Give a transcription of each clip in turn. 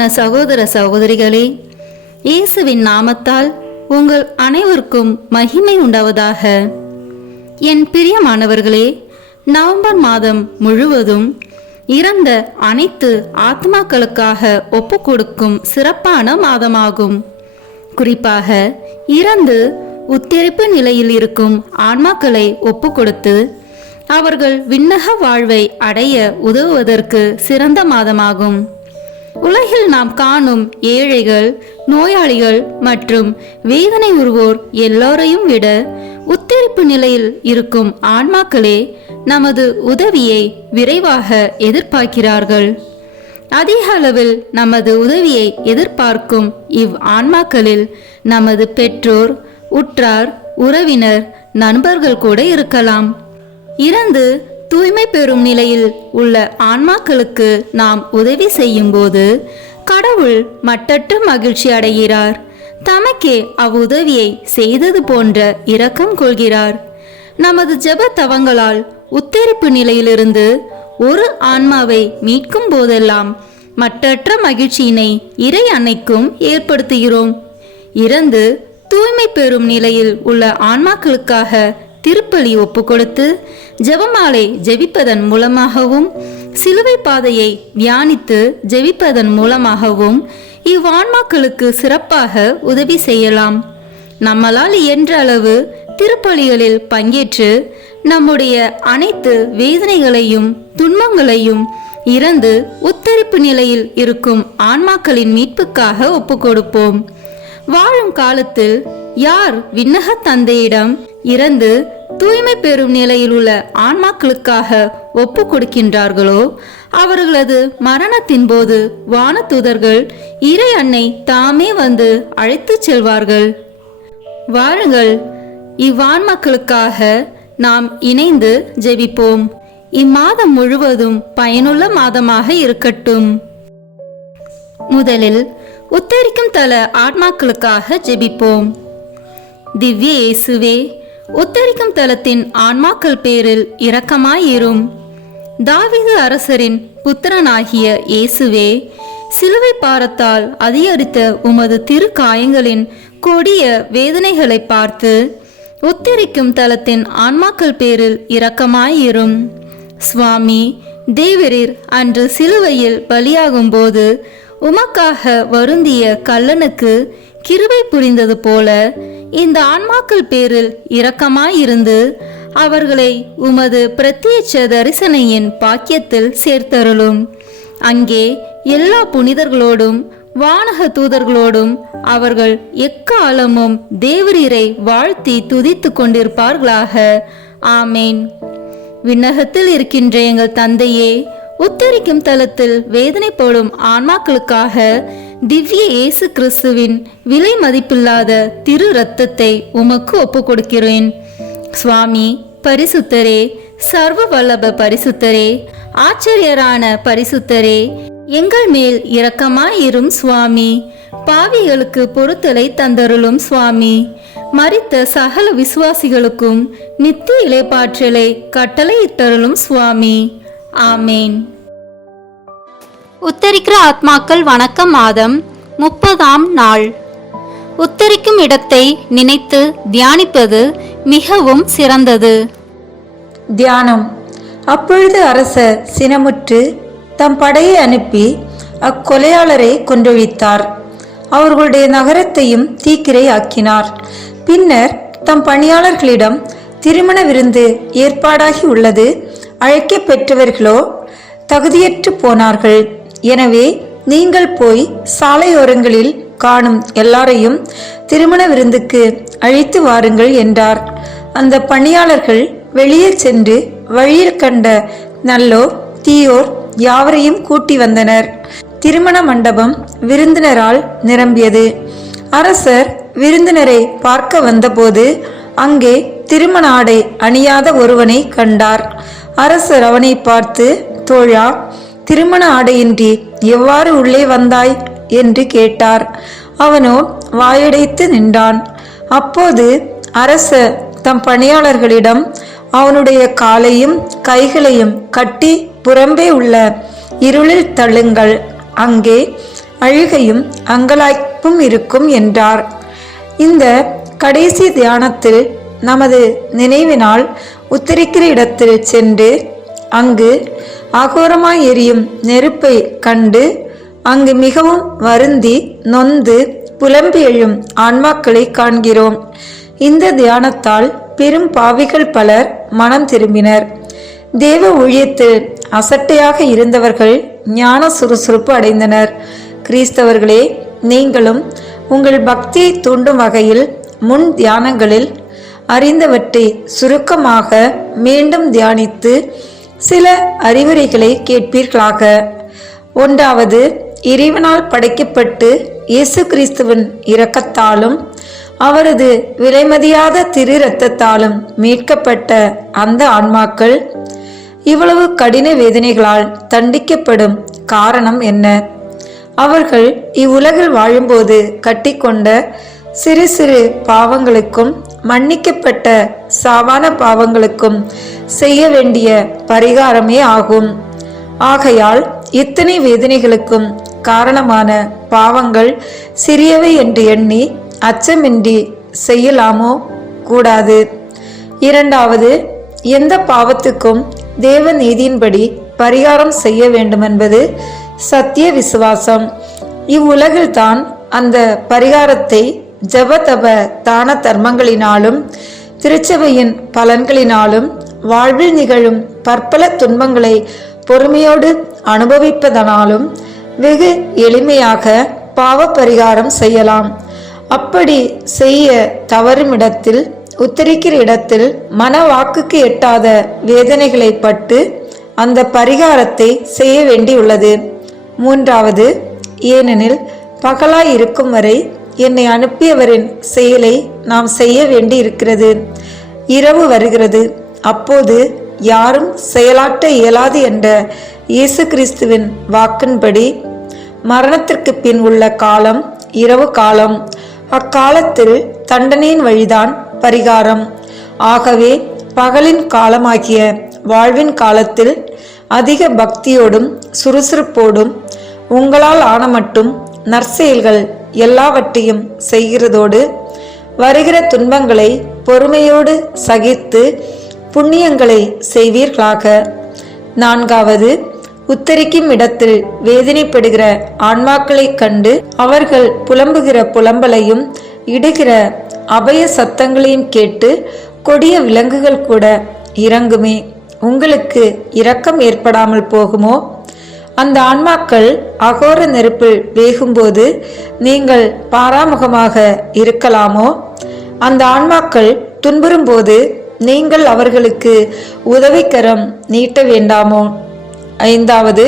பிரியமான சகோதர சகோதரிகளே, இயேசுவின் நாமத்தால் உங்கள் அனைவருக்கும் மகிமை உண்டாவதாக. என் பிரியமானவர்களே, நவம்பர் மாதம் முழுவதும் இறந்த அனைத்து ஆத்மாக்களுக்காக ஒப்பு கொடுக்கும் சிறப்பான மாதமாகும். குறிப்பாக இறந்து உத்தரிப்பு நிலையில் இருக்கும் ஆன்மாக்களை ஒப்பு கொடுத்து அவர்கள் விண்ணக வாழ்வை அடைய உதவுவதற்கு சிறந்த மாதமாகும். உலகில் நாம் காணும் ஏழைகள், நோயாளிகள் மற்றும் வேதனை உறுவோர் எல்லோரையும் விட உத்தரிப்பு நிலையில் இருக்கும் ஆன்மாக்களே நமது உதவியை விரைவாக எதிர்பார்க்கிறார்கள். அதிக அளவில் நமது உதவியை எதிர்பார்க்கும் ஆன்மாக்களில் நமது பெற்றோர், உற்றார், உறவினர், நண்பர்கள் கூட இருக்கலாம். இறந்து தூய்மை பெறும் நிலையில் உள்ள ஆன்மாக்களுக்கு நாம் உதவி செய்யும் போது கடவுள் மட்டற்ற மகிழ்ச்சி அடைகிறார். தமக்கே அவ்வுதவியை செய்தது போன்ற இரக்கம் கொள்கிறார். நமது ஜெப தவங்களால் உத்தரிப்பு நிலையிலிருந்து ஒரு ஆன்மாவை மீட்கும் போதெல்லாம் மட்டற்ற மகிழ்ச்சியினை இறை அன்னைக்கும் ஏற்படுத்துகிறோம். இறந்து தூய்மை பெறும் நிலையில் உள்ள ஆன்மாக்களுக்காக திருப்பலி ஒப்பு கொடுத்து ஜெபமாலை ஜெபிப்பதன் மூலமாகவும் சிலுவை பாதையை தியானித்து ஜெபிப்பதன் மூலமாகவும் இவ்வான்மாக்களுக்கு சிறப்பாக உதவி செய்யலாம். நம்மளால் இயன்ற அளவு திருப்பலிகளில் பங்கேற்று நம்முடைய அனைத்து வேதனைகளையும் துன்பங்களையும் இறந்து உத்தரிப்பு நிலையில் இருக்கும் ஆன்மாக்களின் மீட்புக்காக ஒப்பு கொடுப்போம். வாழும் காலத்தில் யார் விண்ணக தந்தையிடம் இறந்து தூய்மை பெறும் நிலையில் உள்ள ஆன்மாக்களுக்காக ஒப்பு கொடுக்கின்றார்களோ அவர்களது மரணத்தின் போது வானதூதர்கள் இறை அன்னை தாமே வந்து அழைத்து செல்வார்கள். வாருங்கள், இவ்வான்மாக்களுக்காக நாம் இணைந்து ஜெபிப்போம். இம்மாதம் முழுவதும் பயனுள்ள மாதமாக இருக்கட்டும். முதலில் உத்தரிக்கும் தல ஆன்மாக்களுக்காக ஜெபிப்போம். திவ்ய இயேசுவே, உத்தரிக்கும் தலத்தின் ஆன்மாக்கள் பேரில் இரக்கமாயிரும். தாவீது அரசரின் புத்திரனாகிய இயேசுவே, சிலுவை பாரத்தால் அதிகரித்த உமது திரு காயங்களின் கொடிய வேதனைகளை பார்த்து உத்தரிக்கும் தலத்தின் ஆன்மாக்கள் பேரில் இரக்கமாயிரும். சுவாமி, தேவரீர் அன்று சிலுவையில் பலியாகும் போது உமக்காக வருந்திய கள்ளனுக்கு கிருபை புரிந்தது போல இந்த ஆன்மாக்கள் பேரில் இரக்கமாயிருந்து அவர்களை உமது பிரத்யட்ச தரிசனையின் பாக்கியத்தில் சேர்த்தருளும். அங்கே எல்லா புனிதர்களோடும் வானக தூதர்களோடும் அவர்கள் எக்காலமும் தேவரீரை வாழ்த்தி துதித்து கொண்டிருப்பார்களாக. ஆமேன். விண்ணகத்தில் இருக்கின்ற எங்கள் தந்தையே, உத்தரிக்கும் தலத்தில் வேதனைப்படும் ஆன்மாக்களுக்காக திவ்ய இயேசு கிறிஸ்துவின் விலை மதிப்பில்லாத திரு இரத்தத்தை உமக்கு ஒப்பு கொடுக்கிறேன். சுவாமி, பரிசுத்தரே, சர்வ வல்லப பரிசுத்தரே, ஆச்சரியரான பரிசுத்தரே, எங்கள் மேல் இரக்கமாயிரும் சுவாமி. பாவிகளுக்கு பொறுத்தலை தந்தருளும் சுவாமி. மரித்த சகல விசுவாசிகளுக்கும் நித்திய இளைப்பாற்றலை கட்டளையிட்டருளும் சுவாமி. ஆமேன். உத்தரிக்கிற ஆத்மாக்கள் வணக்க மாதம் 30ஆம் நாள். உத்தரிக்கும் இடத்தை நினைத்து தியானிப்பது மிகவும் சிறந்தது. தியானம். அப்பொழுது அரசர் சினமுற்று தம் படையை அனுப்பி அக்கொலையாளரை கொன்றொழித்தார். அவர்களுடைய நகரத்தையும் தீக்கிரை ஆக்கினார். பின்னர் தம் பணியாளர்களிடம், திருமண விருந்து ஏற்பாடாகி உள்ளது, அழைக்க பெற்றவர்களோ தகுதியற்று போனார்கள். எனவே நீங்கள் போய் சாலையோரங்களில் காணும் எல்லாரையும் திருமண விருந்துக்கு அழைத்து வாருங்கள் என்றார். அந்த பணியாளர்கள் வெளியே சென்று வழியில் கண்ட நல்லோர் தீயோர் யாவரையும் கூட்டி வந்தனர். திருமண மண்டபம் விருந்தினரால் நிரம்பியது. அரசர் விருந்தினரை பார்க்க வந்தபோது அங்கே திருமண ஆடை அணியாத ஒருவனை கண்டார். அரசர் அவனை பார்த்து, தோழா, திருமண ஆடையின்றி எவ்வாறு உள்ளே வந்தாய் என்று கேட்டார். அவனோ வாயடைத்து நின்றான். அப்போது அரசர் தம் பணியாளர்களிடம், அவனுடைய காலையும் கைகளையும் கட்டி புறம்பே உள்ள இருளில் தள்ளுங்கள், அங்கே அழுகையும் அங்கலாய்ப்பும் இருக்கும் என்றார். இந்த கடைசி தியானத்தில் நமது நினைவினால் உத்தரிக்கிற இடத்தில் சென்று அங்கு அகோரமாய் எரியும் நெருப்பை கண்டு அங்கு மிகவும் வருந்தி நொந்து புலம்பி எழும் ஆன்மாக்களை காண்கிறோம். இந்த தியானத்தால் பெரும் பாவிகள் பலர் மனம் திரும்பினர். தேவ ஊழியத்தில் அசட்டையாக இருந்தவர்கள் ஞான சுறுசுறுப்பு அடைந்தனர். கிறிஸ்தவர்களே, நீங்களும் உங்கள் பக்தியை தூண்டும் வகையில் முன் தியானங்களில் அறிந்தவற்றை சுருக்கமாக மீண்டும் தியானித்து சில அறிவுரைகளை கேட்பீர்களாக. 1. இறைவனால் படைக்கப்பட்டு இயேசு கிறிஸ்துவின் இரக்கத்தாலும் அவரது விலைமதியாத திரு இரத்தத்தாலும் மீட்கப்பட்ட அந்த ஆன்மாக்கள் இவ்வளவு கடின வேதனைகளால் தண்டிக்கப்படும் காரணம் என்ன? அவர்கள் இவ்வுலகில் வாழும்போது கட்டிக்கொண்ட சிறு சிறு பாவங்களுக்கும் மன்னிக்கப்பட்ட சாவான பாவங்களுக்கும் செய்ய வேண்டிய பரிகாரமே ஆகும். ஆகையால் இத்தனை வேதனைகளுக்கும் காரணமான பாவங்கள் சிறியவை என்று எண்ணி அச்சமின்றி செய்யலாமோ? கூடாது. 2. எந்த பாவத்துக்கும் தேவ நீதியின்படி பரிகாரம் செய்ய வேண்டுமென்பது சத்திய விசுவாசம். இவ்வுலகில்தான் அந்த பரிகாரத்தை ஜபதப தான தர்மங்களினாலும் திருச்சபையின் பலன்களினாலும் வாழ்வில் நிகழும் பற்பல துன்பங்களை பொறுமையோடு அனுபவிப்பதனாலும் வெகு எளிமையாக பாவ பரிகாரம் செய்யலாம். அப்படி செய்ய தவறும் இடத்தில், உத்தரிக்கிற இடத்தில் மன வாக்குக்கு எட்டாத வேதனைகளை பட்டு அந்த பரிகாரத்தை செய்ய வேண்டியுள்ளது. 3. ஏனெனில் பகலாய் இருக்கும் வரை என்னை அனுப்பியவரின் செயலை நாம் செய்ய வேண்டி இருக்கிறது. இரவு வருகிறது, அப்போது யாரும் செயலாற்ற இயலாது என்ற இயேசு கிறிஸ்துவின் வாக்கின்படி மரணத்திற்கு பின் உள்ள காலம் இரவு காலம். அக்காலத்தில் தண்டனையின் வழிதான் பரிகாரம். ஆகவே பகலின் காலமாகிய வாழ்வின் காலத்தில் அதிக பக்தியோடும் சுறுசுறுப்போடும் உங்களால் ஆன மட்டும் நற்செயல்கள் எல்லாவற்றையும் செய்கிறதோடு வருகிற துன்பங்களை பொறுமையோடு சகித்து புண்ணியங்களை செய்வீர்களாக. 4. உத்தரிக்கும் இடத்தில் வேதனைப்படுகிற ஆன்மாக்களை கண்டு அவர்கள் புலம்புகிற புலம்பலையும் இடுகிற அபய சத்தங்களையும் கேட்டு கொடிய விலங்குகள் கூட இறங்குமே, உங்களுக்கு இரக்கம் ஏற்படாமல் போகுமோ? அந்த ஆன்மாக்கள் அகோர நெருப்பில் வேகும்போது நீங்கள் பாராமுகமாக இருக்கலாமோ? அந்த ஆன்மாக்கள் துன்புறும் போது நீங்கள் அவர்களுக்கு உதவிக்கரம் நீட்ட வேண்டாமோ? 5.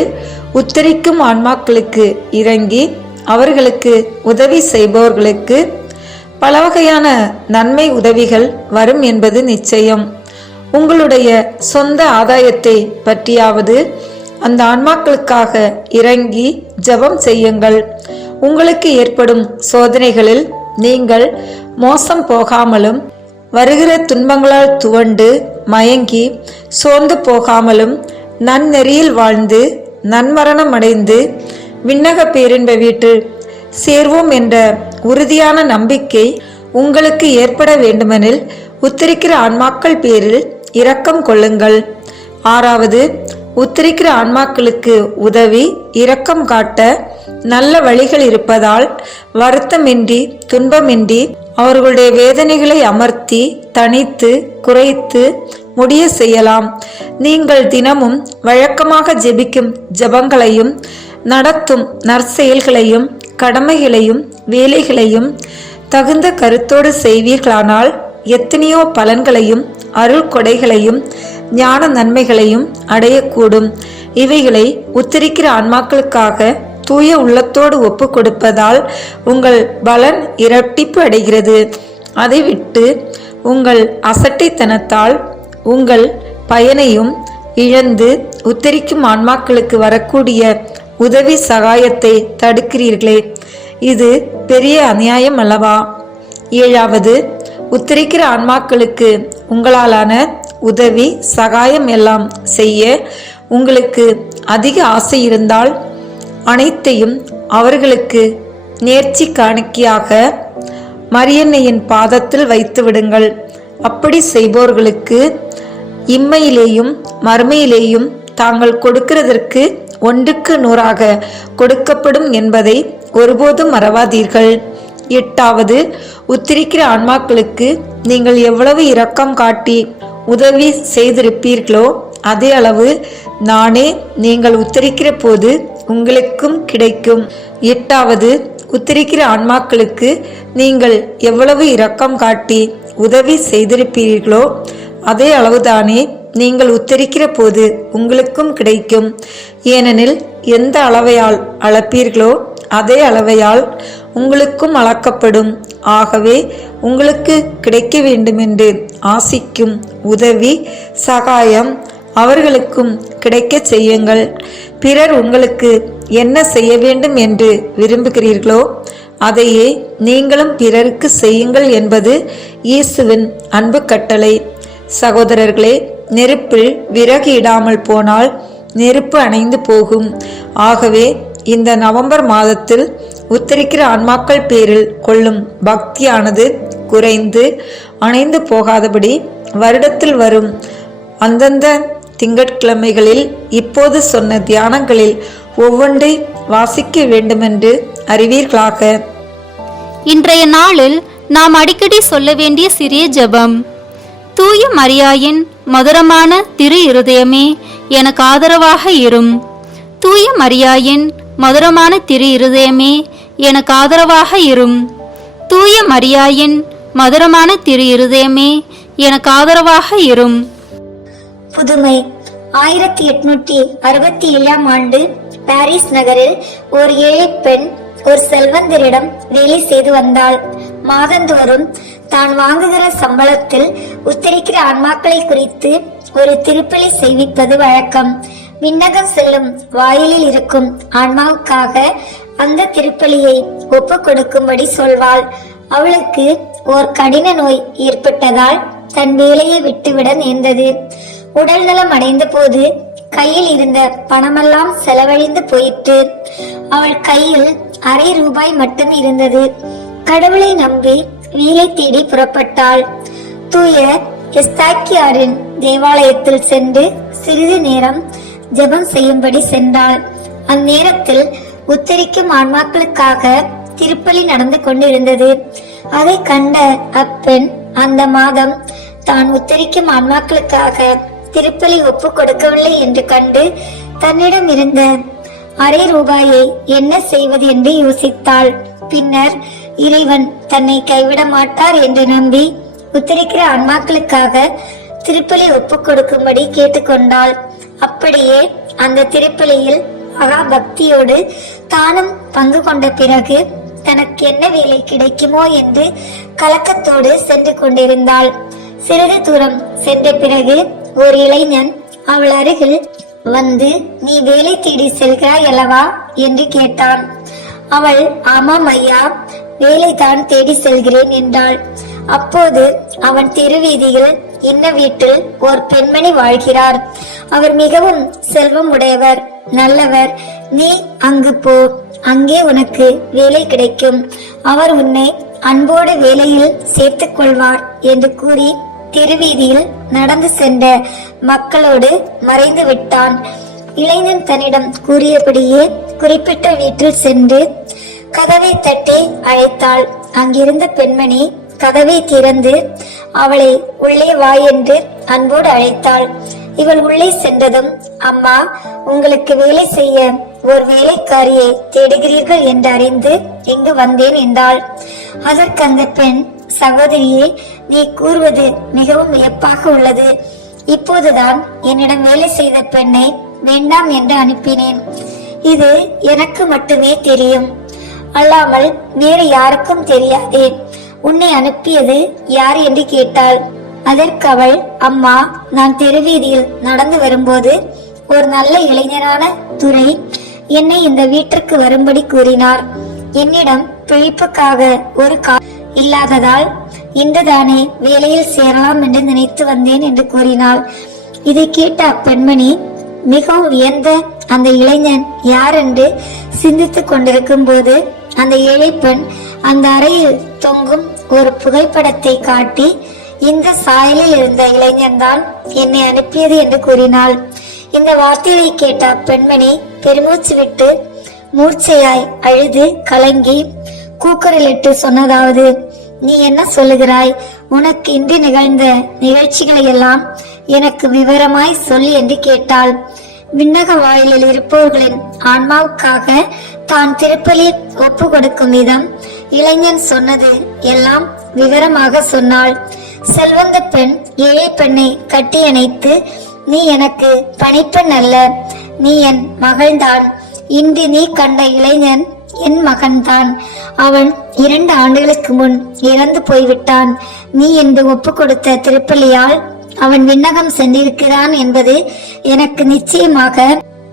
உத்தரிக்கும் ஆன்மாக்களுக்கு இறங்கி அவர்களுக்கு உதவி செய்பவர்களுக்கு பல வகையான நன்மை உதவிகள் வரும் என்பது நிச்சயம். உங்களுடைய சொந்த ஆதாயத்தை பற்றியாவது அந்த ஆன்மாக்களுக்காக இறங்கி ஜெபம் செய்யுங்கள். உங்களுக்கு ஏற்படும் சோதனைகளில் நீங்கள் மோசம் போகாமலும் வருகிற துன்பங்களால் துவண்டு மயங்கி சோர்ந்து போகாமலும் நன்னெறியில் வாழ்ந்து நன்மரணம் அடைந்து விண்ணக பேரின்ப வீட்டில் சேர்வோம் என்ற உறுதியான நம்பிக்கை உங்களுக்கு ஏற்பட வேண்டுமெனில் உத்தரிக்கிற ஆன்மாக்கள் பேரில் இரக்கம் கொள்ளுங்கள். 6. உத்தரிக்கிற ஆன்மாக்களுக்கு உதவி இரக்கம் காட்ட நல்ல வழிகள் இருப்பதால் வருத்தமின்றி துன்பமின்றி அவர்களுடைய வேதனைகளை அமர்த்தி தணித்து குறைத்து முடிய செய்யலாம். நீங்கள் தினமும் வழக்கமாக ஜெபிக்கும் ஜெபங்களையும் நடத்தும் நற்செயல்களையும் கடமைகளையும் வேலைகளையும் தகுந்த கருத்தோடு செய்வீர்களானால் எத்தனையோ பலன்களையும் அருள் கொடைகளையும் ஞான நன்மைகளையும் அடையக்கூடும். இவைகளை உத்தரிக்கிற ஆன்மாக்களுக்காக தூய உள்ளத்தோடு ஒப்பு கொடுப்பதால் உங்கள் பலன் இரட்டிப்பு அடைகிறது. அதை விட்டு உங்கள் அசட்டைத்தனத்தால் உங்கள் பயனையும் இழந்து உத்தரிக்கும் ஆன்மாக்களுக்கு வரக்கூடிய உதவி சகாயத்தை தடுக்கிறீர்களே, இது பெரிய அநியாயம் அல்லவா? 7. உத்தரிக்கிற ஆன்மாக்களுக்கு உங்களாலான உதவி சகாயம் எல்லாம் செய்ய உங்களுக்கு அதிக ஆசை இருந்தால் அனைத்தையும் அவர்களுக்கு நேர்ச்சி காணிக்கையாக மரியன்னையின் பாதத்தில் வைத்து விடுங்கள். அப்படி செய்பவர்களுக்கு இம்மையிலேயும் மறுமையிலேயும் தாங்கள் கொடுக்கிறதற்கு 1க்கு 100 கொடுக்கப்படும் என்பதை ஒருபோதும் மறவாதீர்கள். 8வது, உத்திரிக்கிற ஆன்மாக்களுக்கு நீங்கள் எவ்வளவு இரக்கம் காட்டி உதவி செய்திருப்பீர்களோ அதே அளவு நானே நீங்கள் உத்தரிக்கிற போது உங்களுக்கும் கிடைக்கும். 8வது, உத்தரிக்கிற ஆன்மாக்களுக்கு நீங்கள் எவ்வளவு இரக்கம் காட்டி உதவி செய்திருப்பீர்களோ அதே அளவுதானே நீங்கள் உத்தரிக்கிற போது உங்களுக்கும் கிடைக்கும். ஏனெனில் எந்த அளவையால் அளப்பீர்களோ அதே அளவையால் உங்களுக்கும் அளக்கப்படும். ஆகவே உங்களுக்கு கிடைக்க வேண்டுமென்று ஆசிக்கும் உதவி சகாயம் அவர்களுக்கும் கிடைக்க செய்யுங்கள். பிறர் உங்களுக்கு என்ன செய்ய வேண்டும் என்று விரும்புகிறீர்களோ அதையே நீங்களும் பிறருக்கு செய்யுங்கள் என்பது இயேசுவின் அன்பு கட்டளை. சகோதரர்களே, நெருப்பில் விறகு இடாமல் போனால் நெருப்பு அணைந்து போகும். ஆகவே இந்த நவம்பர் மாதத்தில் உத்தரிக்கிற ஆன்மாக்கள் பேரில் கொள்ளும் பக்தியானது குறைந்து அணைந்து போகாதபடி வருடத்தில் வரும் அந்தந்த திங்கட்கிழமைகளில் இப்போது சொன்ன தியானங்களில் ஒவ்வொன்றை வாசிக்க வேண்டுமென்று அறிவீர்களாக. இன்றைய நாளில் நாம் அடிக்கடி சொல்ல வேண்டிய சிறிய ஜெபம். தூய மரியாயின் மதுரமான திரு இருதயமே எனக்கு ஆதரவாக இரும். தூய மரியாயின் மதுரமான திரு இருதயமே எனக்கு ஆதரவாக இரும். தூய மரியாயின் மதுரமான திரு இருதயமே எனக்கு ஆதரவாக இரும். புதுமை 1867 ஆண்டு பாரிஸ் நகரில் ஒரு ஏழை பெண் ஒரு செல்வந்தரிடம் வேலை செய்து வந்தாள். மாதந்தோறும் தான் வாங்குகிற சம்பளத்தில் உத்தரிக்கிற ஆன்மாக்களை குறித்து ஒரு திருப்பலி செய்விப்பது வழக்கம். விண்ணகம் செல்லும் வாயிலில் இருக்கும் ஆன்மாவுக்காக அந்த திருப்பலியை ஒப்பு கொடுக்கும்படி சொல்வாள். அவளுக்கு ஓர் கடின நோய் ஏற்பட்டதால் தன் வேலையை விட்டுவிட நேர்ந்தது. உடல் நலம் அடைந்த போது கையில் இருந்த பணமெல்லாம் செலவழிந்து போயிற்று. அவள் கையில் ₹1/2 மட்டும் இருந்தது. கடவுளை நம்பி வேலை தேடி புறப்பட்டாள். தூய எஸ்தாக்கியாரின் தேவாலயத்தில் சென்று சிறிது நேரம் ஜெபம் செய்யும்படி சென்றாள். அந்நேரத்தில் உத்தரிக்கும் ஆன்மாக்களுக்காக திருப்பலி நடந்து கொண்டிருந்தது. அதை கண்ட அப்பெண் அந்த மாதம் தான் உத்தரிக்கும் ஆன்மாக்களுக்காக திருப்பலி ஒப்பு கொடுக்கவில்லை என்று கண்டு தன்னிடம் இருந்த ₹1/2 என்ன செய்வது என்று யோசித்தாள். பின்னர் இறைவன் தன்னை கைவிட மாட்டார் என்று நம்பி உத்தரிக்கிற ஆன்மாக்களுக்காக திருப்பலி ஒப்பு கொடுக்கும்படி கேட்டுக்கொண்டாள். அப்படியே அந்த திருப்பலியில் மகா பக்தியோடு தானும் பங்கு கொண்ட பிறகு தனக்கு என்ன வேலை கிடைக்குமோ என்று கலக்கத்தோடு சென்று கொண்டிருந்தாள். சிறிது தூரம் சென்ற பிறகு ஒரு இளைஞன் அவள் அருகில் வந்து, நீ வேலை தேடி செல்கிறாய் அல்லவா என்று கேட்டான். அவள், ஆமாம் ஐயா, வேலைதான் தேடி செல்கிறேன் என்றாள். அப்போது அவன் தெருவீதியில் இன்ன வீட்டில் ஒரு பெண்மணி வாழ்கிறார். அவர் மிகவும் செல்வம் உடையவர், நல்லவர். நீ அங்கு போ, அங்கே உனக்கு வேலை கிடைக்கும். அவர் உன்னை அன்போடு வேலையில் சேர்த்துக் கொள்வார் என்று கூறி தெருவீதியில் நடந்து சென்ற மக்களோடு மறைந்து விட்டான். இளைஞன் தன்னிடம் கூறியபடியே குறிப்பிட்ட வீட்டில் சென்று கதவை தட்டி அழைத்தாள். அங்கிருந்த பெண்மணி கதவை திறந்து அவளை உள்ளே வா என்று அன்போடு அழைத்தாள். இவள் உள்ளே சென்றதும், அம்மா, உங்களுக்கு வேலை செய்ய ஒரு வேலைக்காரியை தேடுகிறீர்கள் என்று அறிந்து இங்கு வந்தேன் என்றாள். அதற்கு அந்த பெண், சகோதரியே, நீ கூறுவது மிகவும் வியப்பாக உள்ளது. இப்போதுதான் என்னிடம் வேலை செய்த பெண்ணை வேண்டாம் என்று அனுப்பினேன். இது எனக்கு மட்டுமே தெரியும், அல்லாமல் வேறு யாருக்கும் தெரியாதே. உன்னை அனுப்பியது யார் என்று கேட்டாள். அதற்கு அவள், அம்மா, நான் தெருவீதியில் நடந்து வரும்போது ஒரு நல்ல இளைஞரான துரை என்னை இந்த வீட்டிற்கு வரும்படி கூறினார். என்னிடம் பிழைப்புக்காக ஒரு இல்லாததால் இன்றுதானே வேலையில் சேரலாம் என்று நினைத்து வந்தேன் என்று கூறினாள். இதை கேட்ட அப்பெண்மணி மிகவும் வியந்த அந்த இளைஞன் யார் என்று சிந்தித்துக் கொண்டிருக்கும் போது அந்த ஏழை பெண் அந்த அறையில் தொங்கும் ஒரு புகைப்படத்தை காட்டி, இந்த சாயலில் இருந்த இளைஞன்தான் என்னை அனுப்பியது என்று கூறினாள். இந்த வார்த்தையை கேட்ட பெண்மணி பெருமூச்சு விட்டு மூர்ச்சையாய் அழுது கலங்கி கூக்குரலிட்டு சொன்னதாவது: நீ என்ன சொல்லுகிறாய்? உனக்கு இன்று நிகழ்ந்த நிகழ்ச்சிகளை எல்லாம் எனக்கு விவரமாய் சொல்லி என்று கேட்டாள். விண்ணக வாயிலில் இருப்பவர்களின் ஆன்மாவுக்காக தான் திருப்பலி ஒப்பு கொடுக்கும் விதம் இளைஞன் சொன்னது எல்லாம் விவரமாக சொன்னாள். செல்வந்த பெண் ஏழை பெண்ணை கட்டியணைத்து, நீ எனக்கு பணிப்பெண் அல்ல, நீ என் மகள்தான். இன்று நீ கண்ட இளைஞன் என் மகன்தான். அவன் 2 ஆண்டுகளுக்கு முன் இறந்து போய்விட்டான். நீ என்று ஒப்பு கொடுத்த திருப்பலியால் அவன் விண்ணகம் சென்றிருக்கிறான் என்பது எனக்கு நிச்சயமாக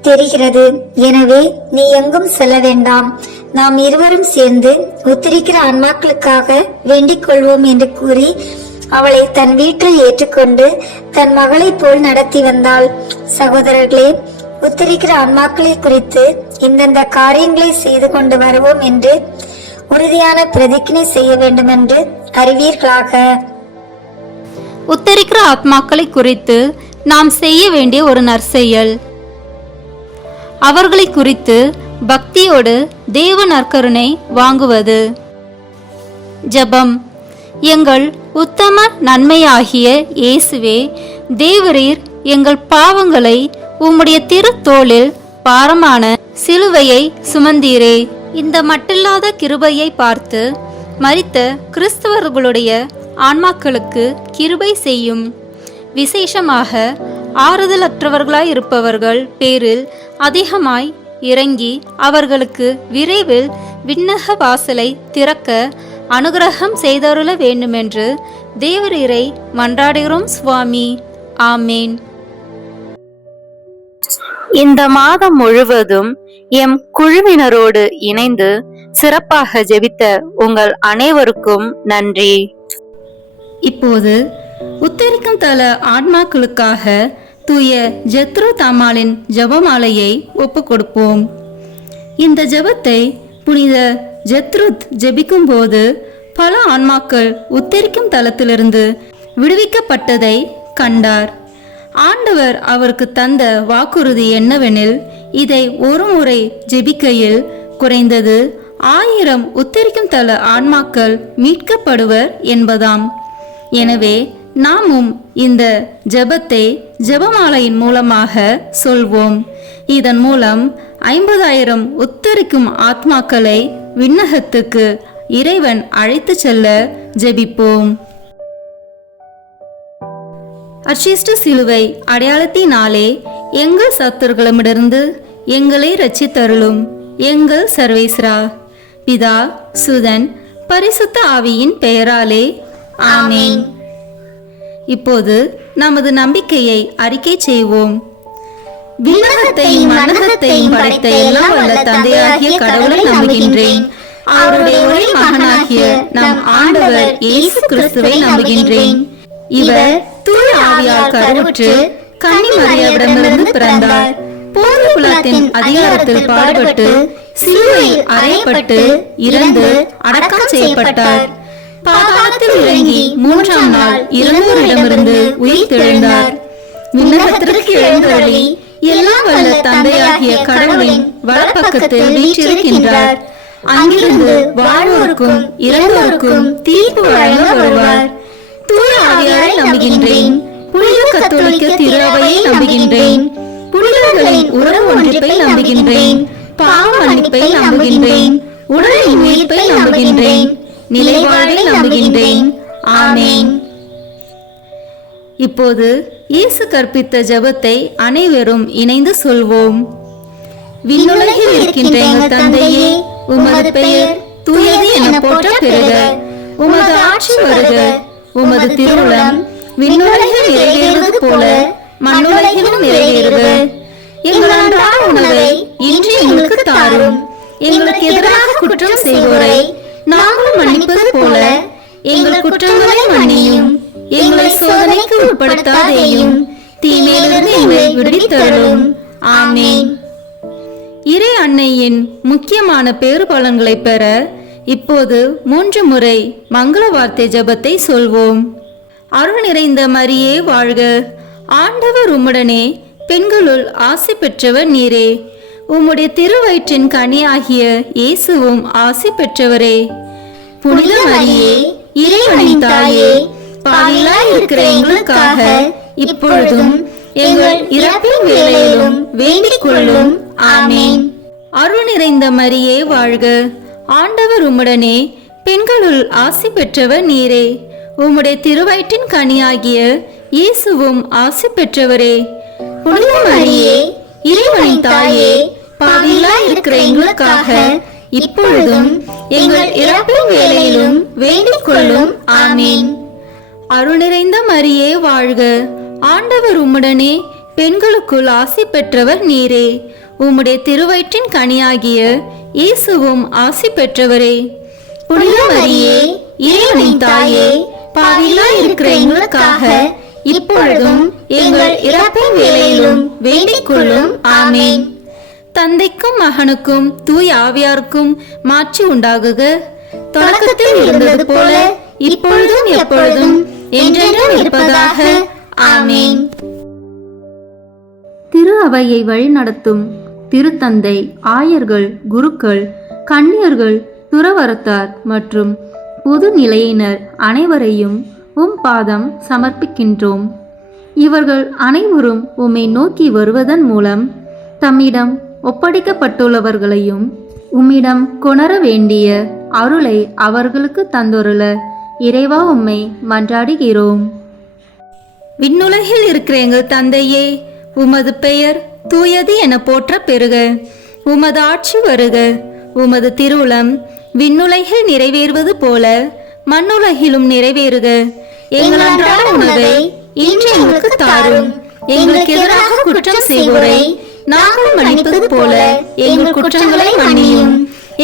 தெரிகிறது. எனவே நீ எங்கும் செல்ல வேண்டாம். நாம் இருவரும் சேர்ந்து உத்திரிக்கிற ஆன்மாக்களுக்காக வேண்டிக் கொள்வோம் என்று கூறி அவளை தன் வீட்டில் ஏற்றுக்கொண்டு தன் மகளை போல் நடத்தி வந்தாள். சகோதரர்களே, உத்திரிக்கிற ஆன்மாக்களை குறித்து இந்தந்த காரியங்களை செய்து கொண்டு வருவோம் என்று உறுதியான பிரதிஜ்ஞை செய்ய வேண்டும் என்று அறிவீர்களாக. உத்தரிக்கிற ஆத்மாக்களை குறித்து நாம் செய்ய வேண்டிய ஒரு நற்செயல். அவர்களை குறித்து பக்தியோடு தேவ நற்கருணை வாங்குவது. ஜெபம். எங்கள் உத்தம நன்மையாகிய இயேசுவே, தேவரீர் எங்கள் பாவங்களை உம்முடைய திருத்தோளில் பாரமான சிலுவையை சுமந்தீரே. இந்த மட்டில்லாத கிருபையை பார்த்து மரித்த கிறிஸ்தவர்களுடைய ஆன்மாக்களுக்கு கிருபை செய்யும். விசேஷமாக ஆறுதலற்றவர்களாயிருப்பவர்கள் பேரில் அதிகமாய் இறங்கி அவர்களுக்கு விரைவில் விண்ணக வாசலை திறக்க அனுகிரகம் செய்தருள வேண்டுமென்று தேவரீரை மன்றாடுகிறோம் சுவாமி. ஆமேன். இந்த மாதம் முழுவதும் எம் குழுவினரோடு இணைந்து சிறப்பாக ஜெபித்த உங்கள் அனைவருக்கும் நன்றி. இப்போது உத்தரிக்கும் தல ஆன்மாக்களுக்காக தூய ஜெத்ரு தாமாலின் ஜெபமாலையை ஒப்பு கொடுப்போம். இந்த ஜெபத்தை புனித ஜெத்ருத் ஜெபிக்கும் போது பல ஆன்மாக்கள் உத்தரிக்கும் தலத்திலிருந்து விடுவிக்கப்பட்டதை கண்டார். ஆண்டவர் அவருக்கு தந்த வாக்குறுதி என்னவெனில், இதை ஒரு முறை ஜெபிக்கையில் குறைந்தது 1000 உத்தரிக்கும் தல ஆன்மாக்கள் மீட்கப்படுவர் என்பதாம். எனவே நாமும் இந்த ஜெபத்தை ஜெபமாலையின் மூலமாக சொல்வோம். இதன் மூலம் 50,000 உத்தரிக்கும் ஆத்மாக்களை விண்ணகத்துக்கு இறைவன் அழைத்து செல்ல ஜெபிப்போம். அர்ச்சிஷ்ட சிலுவை அடையாளத்தினாலே எங்கள் சத்துருக்களிடமிருந்து எங்களை ரட்சித்தருளும் எங்கள் சர்வேஸ்வரா. பிதா, சுதன், பரிசுத்த ஆவியின் பெயராலே ஆமேன். இப்போது நமது நம்பிக்கையை அறிக்கை செய்வோம். விண்ணகத்தையும் மண்ணகத்தையும் படைத்த எல்லாம் வல்ல தந்தையாகிய கடவுளை நம்புகின்றேன். அவருடைய ஒரே மகனாகிய நம் ஆண்டவர் இயேசு கிறிஸ்துவை நம்புகின்றேன். இவர் தூய ஆவியால் கருவுற்று கன்னி மரியாவிடமிருந்து பிறந்தார். போர் குலத்தின் அதிகாரத்தில் பாடுபட்டு சிலுவையில் அறையப்பட்டு இறந்து அடக்கம் செய்யப்பட்டார். பாதாளத்தில் இறங்கி 3ஆம் நாள் இறந்தோரிடமிருந்து உயிர் தெழுந்தார். விண்ணகத்திற்கு எழுந்தருளி எல்லாம் வல்ல தந்தையாகிய கடவுளின் வலப்பக்கத்தில் வீற்றிருக்கின்றார். அங்கிருந்து வாழ்வோருக்கும் இறந்தோருக்கும் தீர்ப்பு வழங்க வருவார். தூய ஆவியாரை நம்புகின்றேன். புனித கத்தோலிக்க திருஅவையை நம்புகின்றேன். புனிதர்களின் உறவு ஒன்றிப்பை நம்புகின்றேன். பாவ மன்னிப்பை நம்புகின்றேன். உடலின் உயிர்ப்பை நம்புகின்றேன். நிலைவாழ்வை நம்புகின்றேன். ஆமேன். இப்போது இயேசு கற்பித்த ஜெபத்தை அனைவரும் இணைந்து சொல்வோம். விண்ணுலகில் இருக்கின்ற எங்கள் தந்தையே, உமது பெயர் தூயது என போற்ற பெறுக. உமது ஆட்சி வருக. உமது திருவுளம் விண்ணுலகில் நிறைவேறுவது போல மண்ணுலகிலும் நிறைவேறுக. எங்கள் அன்றாட உணவை இன்று எங்களுக்கு தாரும். எங்களுக்கு எதிராக குற்றம் செய்வோரை நாங்கள் மன்னிப்பது போல எங்கள் குற்றங்களை மன்னியும். எங்களை சோதனைக்கு உட்படுத்தாதேயும், தீமையிலிருந்து எங்களை விடுவித்தருளும். ஆமேன். இறை அன்னையின் முக்கியமான பேறு பலன்களை பெற இப்போது 3 முறை மங்கள வார்த்தை ஜெபத்தை சொல்வோம். அருள் நிறைந்த மரியே வாழ்க, ஆண்டவர் உம்முடனே, பெண்களுள் ஆசி பெற்றவர் நீரே, உம்முடைய திருவயிற்றின் கனியாகிய இயேசுவும் ஆசி பெற்றவரே. புனித மரியே, இறைவனின் தாயே, பாவிகளாய் இருக்கிற எங்களுக்காக இப்பொழுதும் எங்கள் இறப்பின் வேளையிலும் வேண்டிக் கொள்ளும். ஆமேன். அருள் நிறைந்த மரியே வாழ்க, ஆண்டவர் உம்முடனே, பெண்களுள் ஆசி பெற்றவர் நீரே, உம்முடைய திருவயிற்றின் கனியாகிய இயேசுவும் ஆசி பெற்றவரே. புனித மரியே, இறைவனின் தாயே, பாவிகளாய் இருக்கிற எங்களுக்காக இப்பொழுதும் எங்கள் இறப்பின் வேளையிலும் வேண்டிக் கொள்ளும். ஆமேன். அருள் நிறைந்த மரியே வாழ்க, ஆண்டவர் உம்முடனே, பெண்களுக்குள் ஆசி பெற்றவர் நீரே, உம்முடைய திருவயிற்றின் கனியாகிய இயேசுவும் ஆசி பெற்றவரே. புனித மரியே, இறைவனின் தாயே, பாவிகளாய் இருக்கிற எங்களுக்காக இப்பொழுதும் எங்கள் இறப்பின் வேளையிலும் வேண்டிக் கொள்ளும். ஆமேன். தந்தைக்கும் மகனுக்கும் தூய ஆவியாருக்கும் மாட்சி உண்டாகுக. தொடக்கத்தில் இருந்தது போல இப்பொழுதும் எப்பொழுதும் என்றென்றும் இருப்பதாக. ஆமேன். திரு அவையை வழிநடத்தும் திருத்தந்தை, ஆயர்கள், குருக்கள், கன்னியர்கள், துறவரத்தார் மற்றும் பொது நிலையினர் அனைவரையும் உம் பாதம் சமர்ப்பிக்கின்றோம். இவர்கள் அனைவரும் உம்மை நோக்கி வருவதன் மூலம் தம்மிடம் ஒப்படைக்கப்பட்டுள்ளவர்களையும் உம்மிடம் கொணர வேண்டிய அருளை அவர்களுக்கு தந்தொருள இறைவா உம்மை மன்றாடுகிறோம். விண்ணுலகில் இருக்கிற எங்கள் தந்தையே, உமது பெயர் தூயது என போற்ற பெறுக. உமது ஆட்சி வருக. உமது திருவுளம் விண்ணுலகில் நிறைவேறுவது போல மண்ணுலகிலும் நிறைவேறுக. எங்கள் அன்றாட உணவை இன்று எங்களுக்கு தாரும். எங்களுக்கு எதிராக குற்றம் செய்வோரை நாங்கள் மன்னிப்பது போல எங்கள் குற்றங்களை மன்னியும்.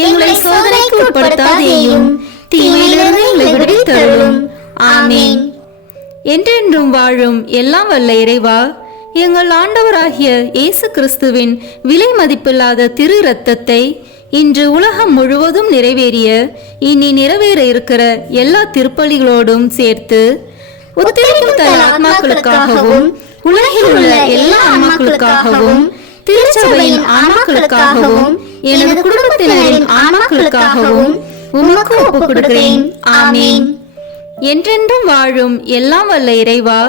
எங்களை சோதனைக்கு உட்படுத்தாதேயும், தீமையிலிருந்து எங்களை விடுவித்தருளும். ஆமேன். என்றென்றும் வாழும் எல்லாம் வல்ல இறைவா, எங்கள் ஆண்டவராகிய இயேசு கிறிஸ்துவின் விலை மதிப்பில்லாத திரு இரத்தத்தை இன்று உலகம் முழுவதும் நிறைவேறிய இனி நிறைவேற இருக்கிற எல்லா திருப்பலிகளோடும் சேர்த்து உத்தரிக்கும் தர ஆத்மாக்களுக்காகவும் உலகில் உள்ள எல்லா ஆன்மாக்களுக்காகவும் திருச்சபையின் ஆன்மாக்களுக்காகவும் எனது குடும்பத்தினரின் ஆன்மாக்களுக்காகவும் உமக்கு ஒப்புக் கொடுக்கிறேன். ஆமேன். என்றென்றும் வாழும் எல்லாம் வல்ல இறைவா,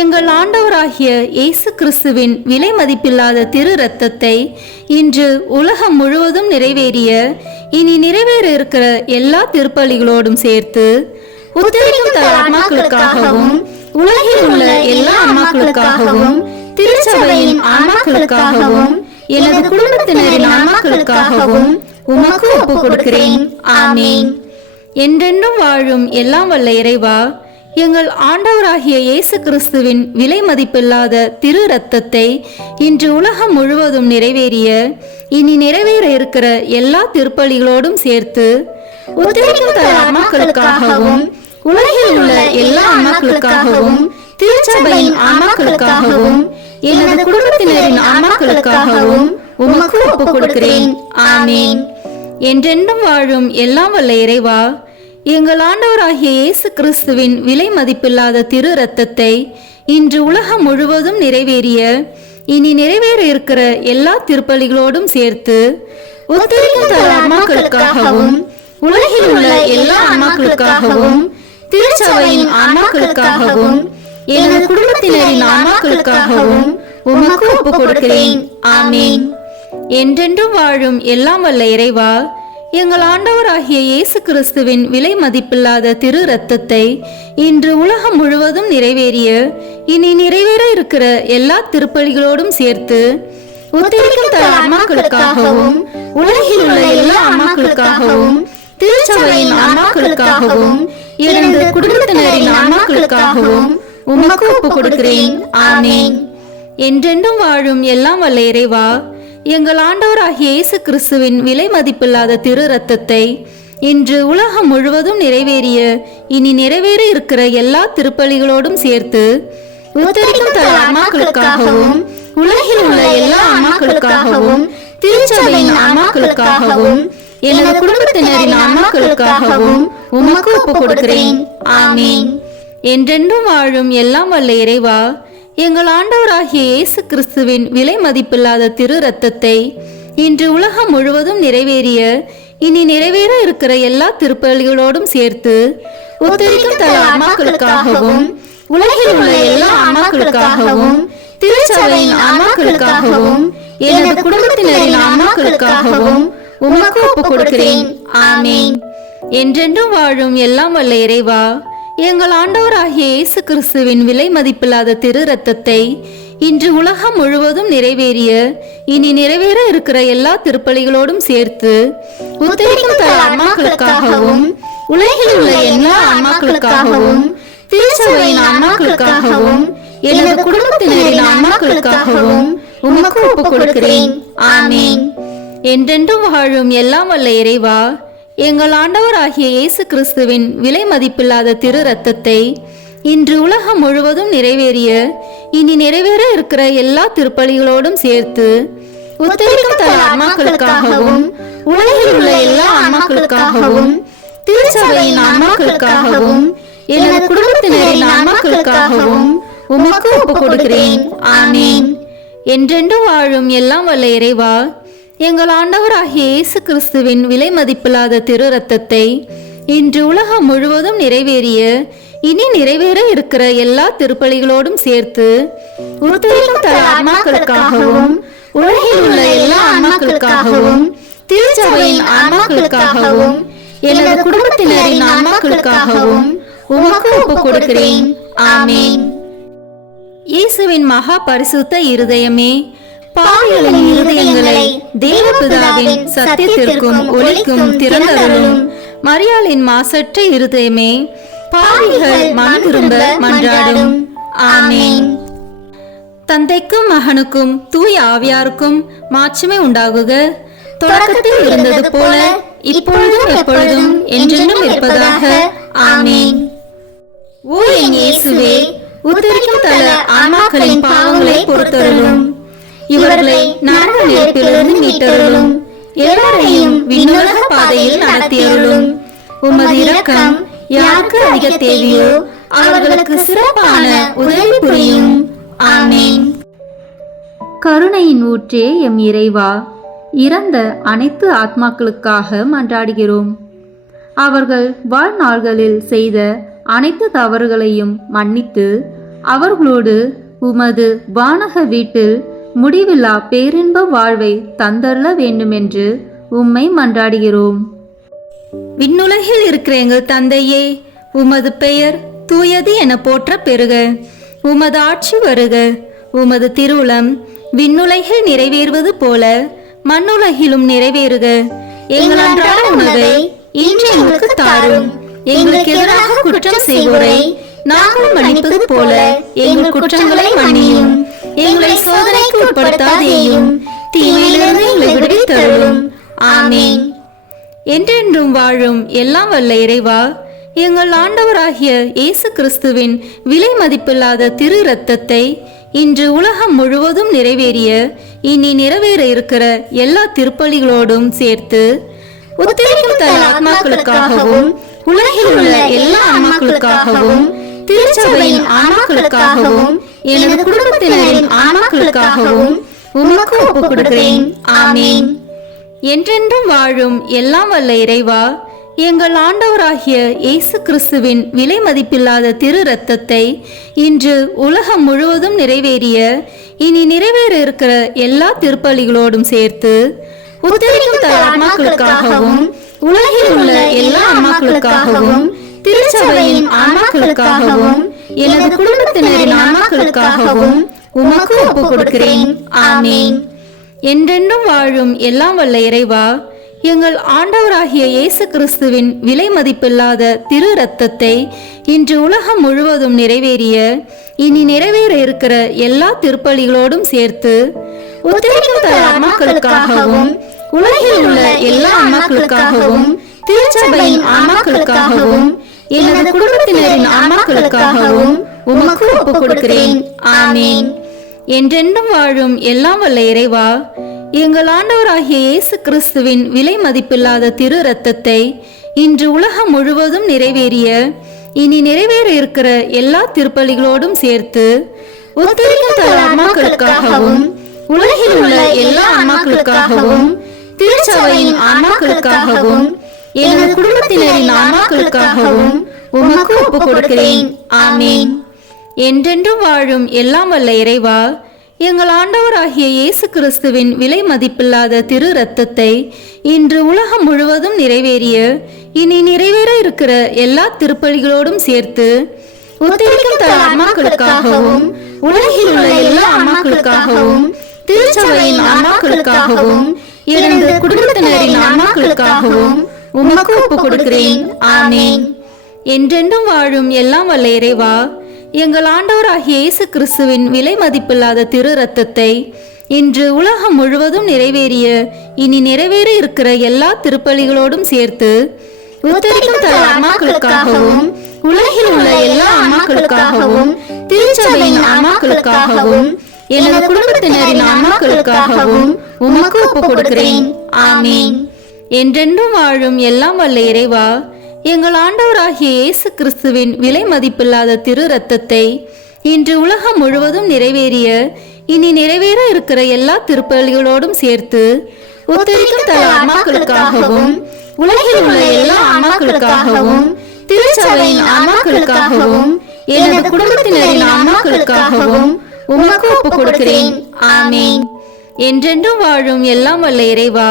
எங்கள் ஆண்டவராகிய இயேசு கிறிஸ்துவின் விலை மதிப்பில்லாத திரு இரத்தத்தை இன்று உலகம் முழுவதும் நிறைவேறிய இனி நிறைவேற இருக்கிற எல்லா திருப்பலிகளோடும் சேர்த்து உத்தரிக்கும் தர ஆன்மாக்களுக்காகவும் உலகில் உள்ள எல்லா ஆன்மாக்களுக்காகவும் திருச்சபையின் ஆன்மாக்களுக்காகவும் எனது குடும்பத்தினரின் ஆன்மாக்களுக்காகவும் உமக்கு ஒப்புக் கொடுக்கிறேன். ஆமேன். என்றென்றும் வாழும் எல்லாம் வல்ல இறைவா, எங்கள் ஆண்டவராகிய இயேசு கிறிஸ்துவின் விலை மதிப்பில்லாத திரு இரத்தத்தை இன்று உலகம் முழுவதும் நிறைவேறிய இனி நிறைவேற இருக்கிற எல்லா திருப்பலிகளோடும் சேர்த்து உத்தரிக்கும் தர ஆன்மாக்களுக்காகவும் உலகில் உள்ள எல்லா ஆன்மாக்களுக்காகவும் திருச்சபையின் ஆன்மாக்களுக்காகவும் எனது குடும்பத்தினரின் ஆன்மாக்களுக்காகவும் உமக்கு ஒப்புக் கொடுக்கிறேன். ஆமேன். என்றென்றும் வாழும் எல்லாம் வல்ல இறைவா, எங்கள் ஆண்டவராகிய இயேசு கிறிஸ்துவின் விலை மதிப்பில்லாத திரு இரத்தத்தை இன்று உலகம் முழுவதும் நிறைவேறிய இனி நிறைவேற இருக்கிற எல்லா திருப்பலிகளோடும் சேர்த்து உத்தரிக்கும் தர ஆன்மாக்களுக்காகவும் உலகில் உள்ள எல்லா ஆன்மாக்களுக்காகவும் திருச்சபையின் ஆன்மாக்களுக்காகவும் எனது குடும்பத்தினரின் ஆன்மாக்களுக்காகவும் உமக்கு ஒப்புக் கொடுக்கிறேன். ஆமேன். என்றென்றும் வாழும் எல்லாம் வல்ல இறைவா, எங்கள் ஆண்டவராகிய இயேசு கிறிஸ்துவின் விலை மதிப்பில்லாத திரு இரத்தத்தை இன்று உலகம் முழுவதும் நிறைவேறிய இனி நிறைவேற இருக்கிற எல்லா திருப்பலிகளோடும் சேர்த்து உத்தரிக்கும் தர ஆன்மாக்களுக்காகவும் உலகில் உள்ள எல்லா ஆன்மாக்களுக்காகவும் திருச்சபையின் ஆன்மாக்களுக்காகவும் எனது குடும்பத்தினரின் ஆன்மாக்களுக்காகவும் உமக்கு ஒப்புக் கொடுக்கிறேன். ஆமேன். என்றென்றும் வாழும் எல்லாம் வல்ல இறைவா, எங்கள் ஆண்டவராகிய இயேசு கிறிஸ்துவின் விலை மதிப்பில்லாத திரு இரத்தத்தை இன்று உலகம் முழுவதும் நிறைவேறிய இனி நிறைவேற இருக்கிற எல்லா திருப்பலிகளோடும் சேர்த்து உத்தரிக்கும் தர ஆன்மாக்களுக்காகவும் உலகில் உள்ள எல்லா ஆன்மாக்களுக்காகவும் திருச்சபையின் ஆன்மாக்களுக்காகவும் எனது குடும்பத்தினரின் ஆன்மாக்களுக்காகவும் உமக்கு ஒப்புக் கொடுக்கிறேன். ஆமீன். என்றென்றும் வாழும் எல்லாம் வல்ல இறைவா, எங்கள் ஆண்டவராகிய இயேசு கிறிஸ்துவின் விலை மதிப்பில்லாத திரு இரத்தத்தை இன்று உலகம் முழுவதும் நிறைவேறிய இனி நிறைவேற இருக்கிற எல்லா திருப்பலிகளோடும் சேர்த்து உத்தரிக்கும் தல ஆன்மாக்களுக்காகவும் உலகில் உள்ள எல்லா ஆன்மாக்களுக்காகவும் திருச்சபையின் ஆன்மாக்களுக்காகவும் எனது குடும்பத்தினரின் ஆன்மாக்களுக்காகவும் உமக்கு ஒப்புக் கொடுக்கிறேன். ஆமீன். என்றென்றும் வாழும் எல்லாம் வல்ல இறைவா, எங்கள் ஆண்டவராகிய இயேசு கிறிஸ்துவின் விலை மதிப்பில்லாத திரு இரத்தத்தை இன்று உலகம் முழுவதும் நிறைவேறிய இனி நிறைவேற இருக்கிற எல்லா திருப்பலிகளோடும் சேர்த்து உத்தரிக்கும் தல ஆன்மாக்களுக்காகவும் உலகில் உள்ள எல்லா ஆன்மாக்களுக்காகவும் திருச்சபையின் ஆன்மாக்களுக்காகவும் எனது குடும்பத்தினரின் ஆன்மாக்களுக்காகவும் உமக்கு ஒப்புக் கொடுக்கிறேன். ஆமீன். என்றென்றும் வாழும் எல்லாம் வல்ல இறைவா, எங்கள் ஆண்டவராகிய இயேசு கிறிஸ்துவின் விலை மதிப்பில்லாத திரு இரத்தத்தை இன்று உலகம் முழுவதும் நிறைவேறிய இனி நிறைவேற இருக்கிற எல்லா திருப்பலிகளோடும் சேர்த்து உத்தரிக்கும் தல ஆன்மாக்களுக்காகவும் உலகில் உள்ள எல்லா ஆன்மாக்களுக்காகவும் திருச்சபையின் ஆன்மாக்களுக்காகவும் எனது குடும்பத்தினரின் ஆன்மாக்களுக்காகவும் உமக்கு ஒப்புக் கொடுக்கிறேன். ஆமீன். என்றென்று வாழும் எல்லாம் வல்ல இறைவா, எங்கள் ஆண்டவராகிய இயேசு கிறிஸ்துவின் விலை மதிப்பில்லாத திரு இரத்தத்தை இன்று உலகம் முழுவதும் நிறைவேறிய இனி நிறைவேற இருக்கிற எல்லா திருப்பலிகளோடும் சேர்த்து உத்தரிக்கும் தல ஆன்மாக்களுக்காகவும் உலகில் உள்ள எல்லா ஆன்மாக்களுக்காகவும் திருச்சபையின் ஆன்மாக்களுக்காகவும் எனது குடும்பத்தினரின் ஆன்மாக்களுக்காகவும் உமக்கு ஒப்புக் கொடுக்கிறேன். ஆமீன். இயேசுவின் மகா பரிசுத்த இருதயமே, பாவிகளின் இருதயங்களை தேவபிதாவின் சத்தியத்திற்கும் ஒளிக்கும் திறந்தருளும். மரியாளின் மாசற்ற இருதயமே, பாவிகள் மனம் திரும்ப மன்றாடும். ஆமீன். தந்தைக்கும் மகனுக்கும் தூய ஆவியாருக்கும் மாட்சிமை உண்டாகுக. தொடக்கத்தில் இருந்தது போல இப்பொழுதும் எப்பொழுதும் என்றென்றும் இருப்பதாக. ஆமீன். ஓ என் இயேசுவே, உத்தரிக்கும் தல ஆன்மாக்களின் பாவங்களை பொறுத்தருளும். இவர்களை நரக நெருப்பிலிருந்து மீட்டருளும். எல்லாரையும் விண்ணுலக பாதையில் நடத்தியருளும். உமது இரக்கம் யாருக்கு அதிக தேவையோ அவர்களுக்கு சிறப்பான உதவி புரியும். ஆமீன். கருணையின் ஊற்றே எம் இறைவா, இறந்த அனைத்து ஆத்மாக்களுக்காக மன்றாடுகிறோம். அவர்கள் வாழ்நாள்களில் செய்த அனைத்து தவறுகளையும் மன்னித்து அவர்களோடு உமது வானக வீட்டில் முடிவில்லா பேரின்ப வாழ்வை தந்தருள வேண்டுமென்று உம்மை மன்றாடுகிறோம். விண்ணுலகில் இருக்கிற எங்கள் தந்தையே, உமது பெயர் தூயது என போற்ற பெறுக. உமது ஆட்சி வருக. உமது திருவுளம் விண்ணுலகில் நிறைவேறுவது போல மண்ணுலகிலும் நிறைவேறுக. எங்கள் அன்றாட உணவை இன்று எங்களுக்கு தாரும். எங்களுக்கு எதிராக குற்றம் செய்வோரை நாங்கள் மன்னிப்பது போல எங்கள் குற்றங்களை மன்னியும். எங்களை சோதனைக்கு உட்படுத்தாதேயும், தீமையிலிருந்து எங்களை விடுவித்தருளும். ஆமீன். என்றென்றும் வாழும் எல்லாம் வல்ல இறைவா, எங்கள் ஆண்டவராகிய இயேசு கிறிஸ்துவின் விலை மதிப்பில்லாத திரு இரத்தத்தை இன்று உலகம் முழுவதும் நிறைவேறிய இனி நிறைவேற இருக்கிற எல்லா திருப்பலிகளோடும் சேர்த்து உத்தரிக்கும் தல ஆன்மாக்களுக்காகவும் உலகில் உள்ள எல்லா ஆன்மாக்களுக்காகவும் திருச்சபையின் ஆன்மாக்களுக்காகவும் எனது குடும்பத்தினரின் ஆன்மாக்களுக்காகவும் உமக்கு ஒப்புக் கொடுக்கிறேன். ஆமீன். என்றென்றும் வாழும் எல்லாம் வல்ல இறைவா, எங்கள் ஆண்டவராகிய இயேசு கிறிஸ்துவின் விலை மதிப்பில்லாத திரு இரத்தத்தை இன்று உலகம் முழுவதும் நிறைவேறிய இனி நிறைவேற இருக்கிற எல்லா திருப்பலிகளோடும் சேர்த்து உத்தரிக்கும் தல ஆன்மாக்களுக்காகவும் உலகில் உள்ள எல்லா ஆன்மாக்களுக்காகவும் திருச்சபையின் ஆன்மாக்களுக்காகவும் எனது குடும்பத்தினரின் ஆன்மாக்களுக்காகவும் உமக்கு ஒப்புக் கொடுக்கிறேன். ஆமீன். என்றென்றும் வாழும் எல்லாம் வல்ல இறைவா, எங்கள் ஆண்டவராகிய இயேசு கிறிஸ்துவின் விலை மதிப்பில்லாத திரு இரத்தத்தை இன்று உலகம் முழுவதும் நிறைவேறிய இனி நிறைவேற இருக்கிற எல்லா திருப்பலிகளோடும் சேர்த்து உத்தரிக்கும் தல ஆன்மாக்களுக்காகவும் உலகில் உள்ள எல்லா ஆன்மாக்களுக்காகவும் திருச்சபையின் ஆன்மாக்களுக்காகவும் எனது குடும்பத்தினரின் ஆன்மாக்களுக்காகவும் உமக்கு ஒப்புக் கொடுக்கிறேன். ஆமீன். என்றென்றும் வாழும் எல்லாம் வல்ல இறைவா, எங்கள் ஆண்டவராகிய இயேசு கிறிஸ்துவின் விலை மதிப்பில்லாத திரு இரத்தத்தை இன்று உலகம் முழுவதும் நிறைவேறிய இனி நிறைவேற இருக்கிற எல்லா திருப்பலிகளோடும் சேர்த்து உத்தரிக்கும் தல ஆன்மாக்களுக்காகவும் உலகில் உள்ள எல்லா ஆன்மாக்களுக்காகவும் திருச்சபையின் ஆன்மாக்களுக்காகவும் எனது குடும்பத்தினரின் ஆன்மாக்களுக்காகவும் உமக்கு ஒப்புக் கொடுக்கிறேன். ஆமீன். என்றென்றும் வாழும் எல்லாம் வல்ல இறைவா, எங்கள் ஆண்டவராகிய இயேசு கிறிஸ்துவின் விலை மதிப்பில்லாத திரு இரத்தத்தை இன்று உலகம் முழுவதும் நிறைவேறிய இனி நிறைவேற இருக்கிற எல்லா திருப்பலிகளோடும் சேர்த்து உத்தரிக்கும் தல ஆன்மாக்களுக்காகவும் உலகில் உள்ள எல்லா ஆன்மாக்களுக்காகவும் திருச்சபையின் ஆன்மாக்களுக்காகவும் எனது குடும்பத்தினரின் ஆன்மாக்களுக்காகவும் உமக்கு ஒப்புக் கொடுக்கிறேன். ஆமீன். என்றென்றும் வாழும் எல்லாம் வல்ல இறைவா, எங்கள் ஆண்டவராகிய இயேசு கிறிஸ்துவின் விலை மதிப்பில்லாத திரு இரத்தத்தை இன்று உலகம் முழுவதும் நிறைவேறிய இனி நிறைவேற இருக்கிற எல்லா திருப்பலிகளோடும் சேர்த்து உத்தரிக்கும் தல ஆன்மாக்களுக்காகவும் உலகில் உள்ள எல்லா ஆன்மாக்களுக்காகவும் திருச்சபையின் ஆன்மாக்களுக்காகவும் எனது குடும்பத்தினரின் ஆன்மாக்களுக்காகவும் உமக்கு ஒப்புக் கொடுக்கிறேன். ஆமீன். என்றென்றும் வாழும் எல்லாம் வல்ல இறைவா, எங்கள் ஆண்டவராகிய இயேசு கிறிஸ்துவின் விலை மதிப்பில்லாத திரு இரத்தத்தை இன்று உலகம் முழுவதும் நிறைவேறிய இனி நிறைவேற இருக்கிற எல்லா திருப்பலிகளோடும் சேர்த்து உத்தரிக்கும் தல ஆன்மாக்களுக்காகவும் உலகில் உள்ள எல்லா ஆன்மாக்களுக்காகவும் திருச்சபையின் ஆன்மாக்களுக்காகவும் எனது குடும்பத்தினரின் ஆன்மாக்களுக்காகவும் உமக்கு ஒப்புக் கொடுக்கிறேன். ஆமீன். என்றென்றும் வாழும் எல்லாம் வல்ல இறைவா,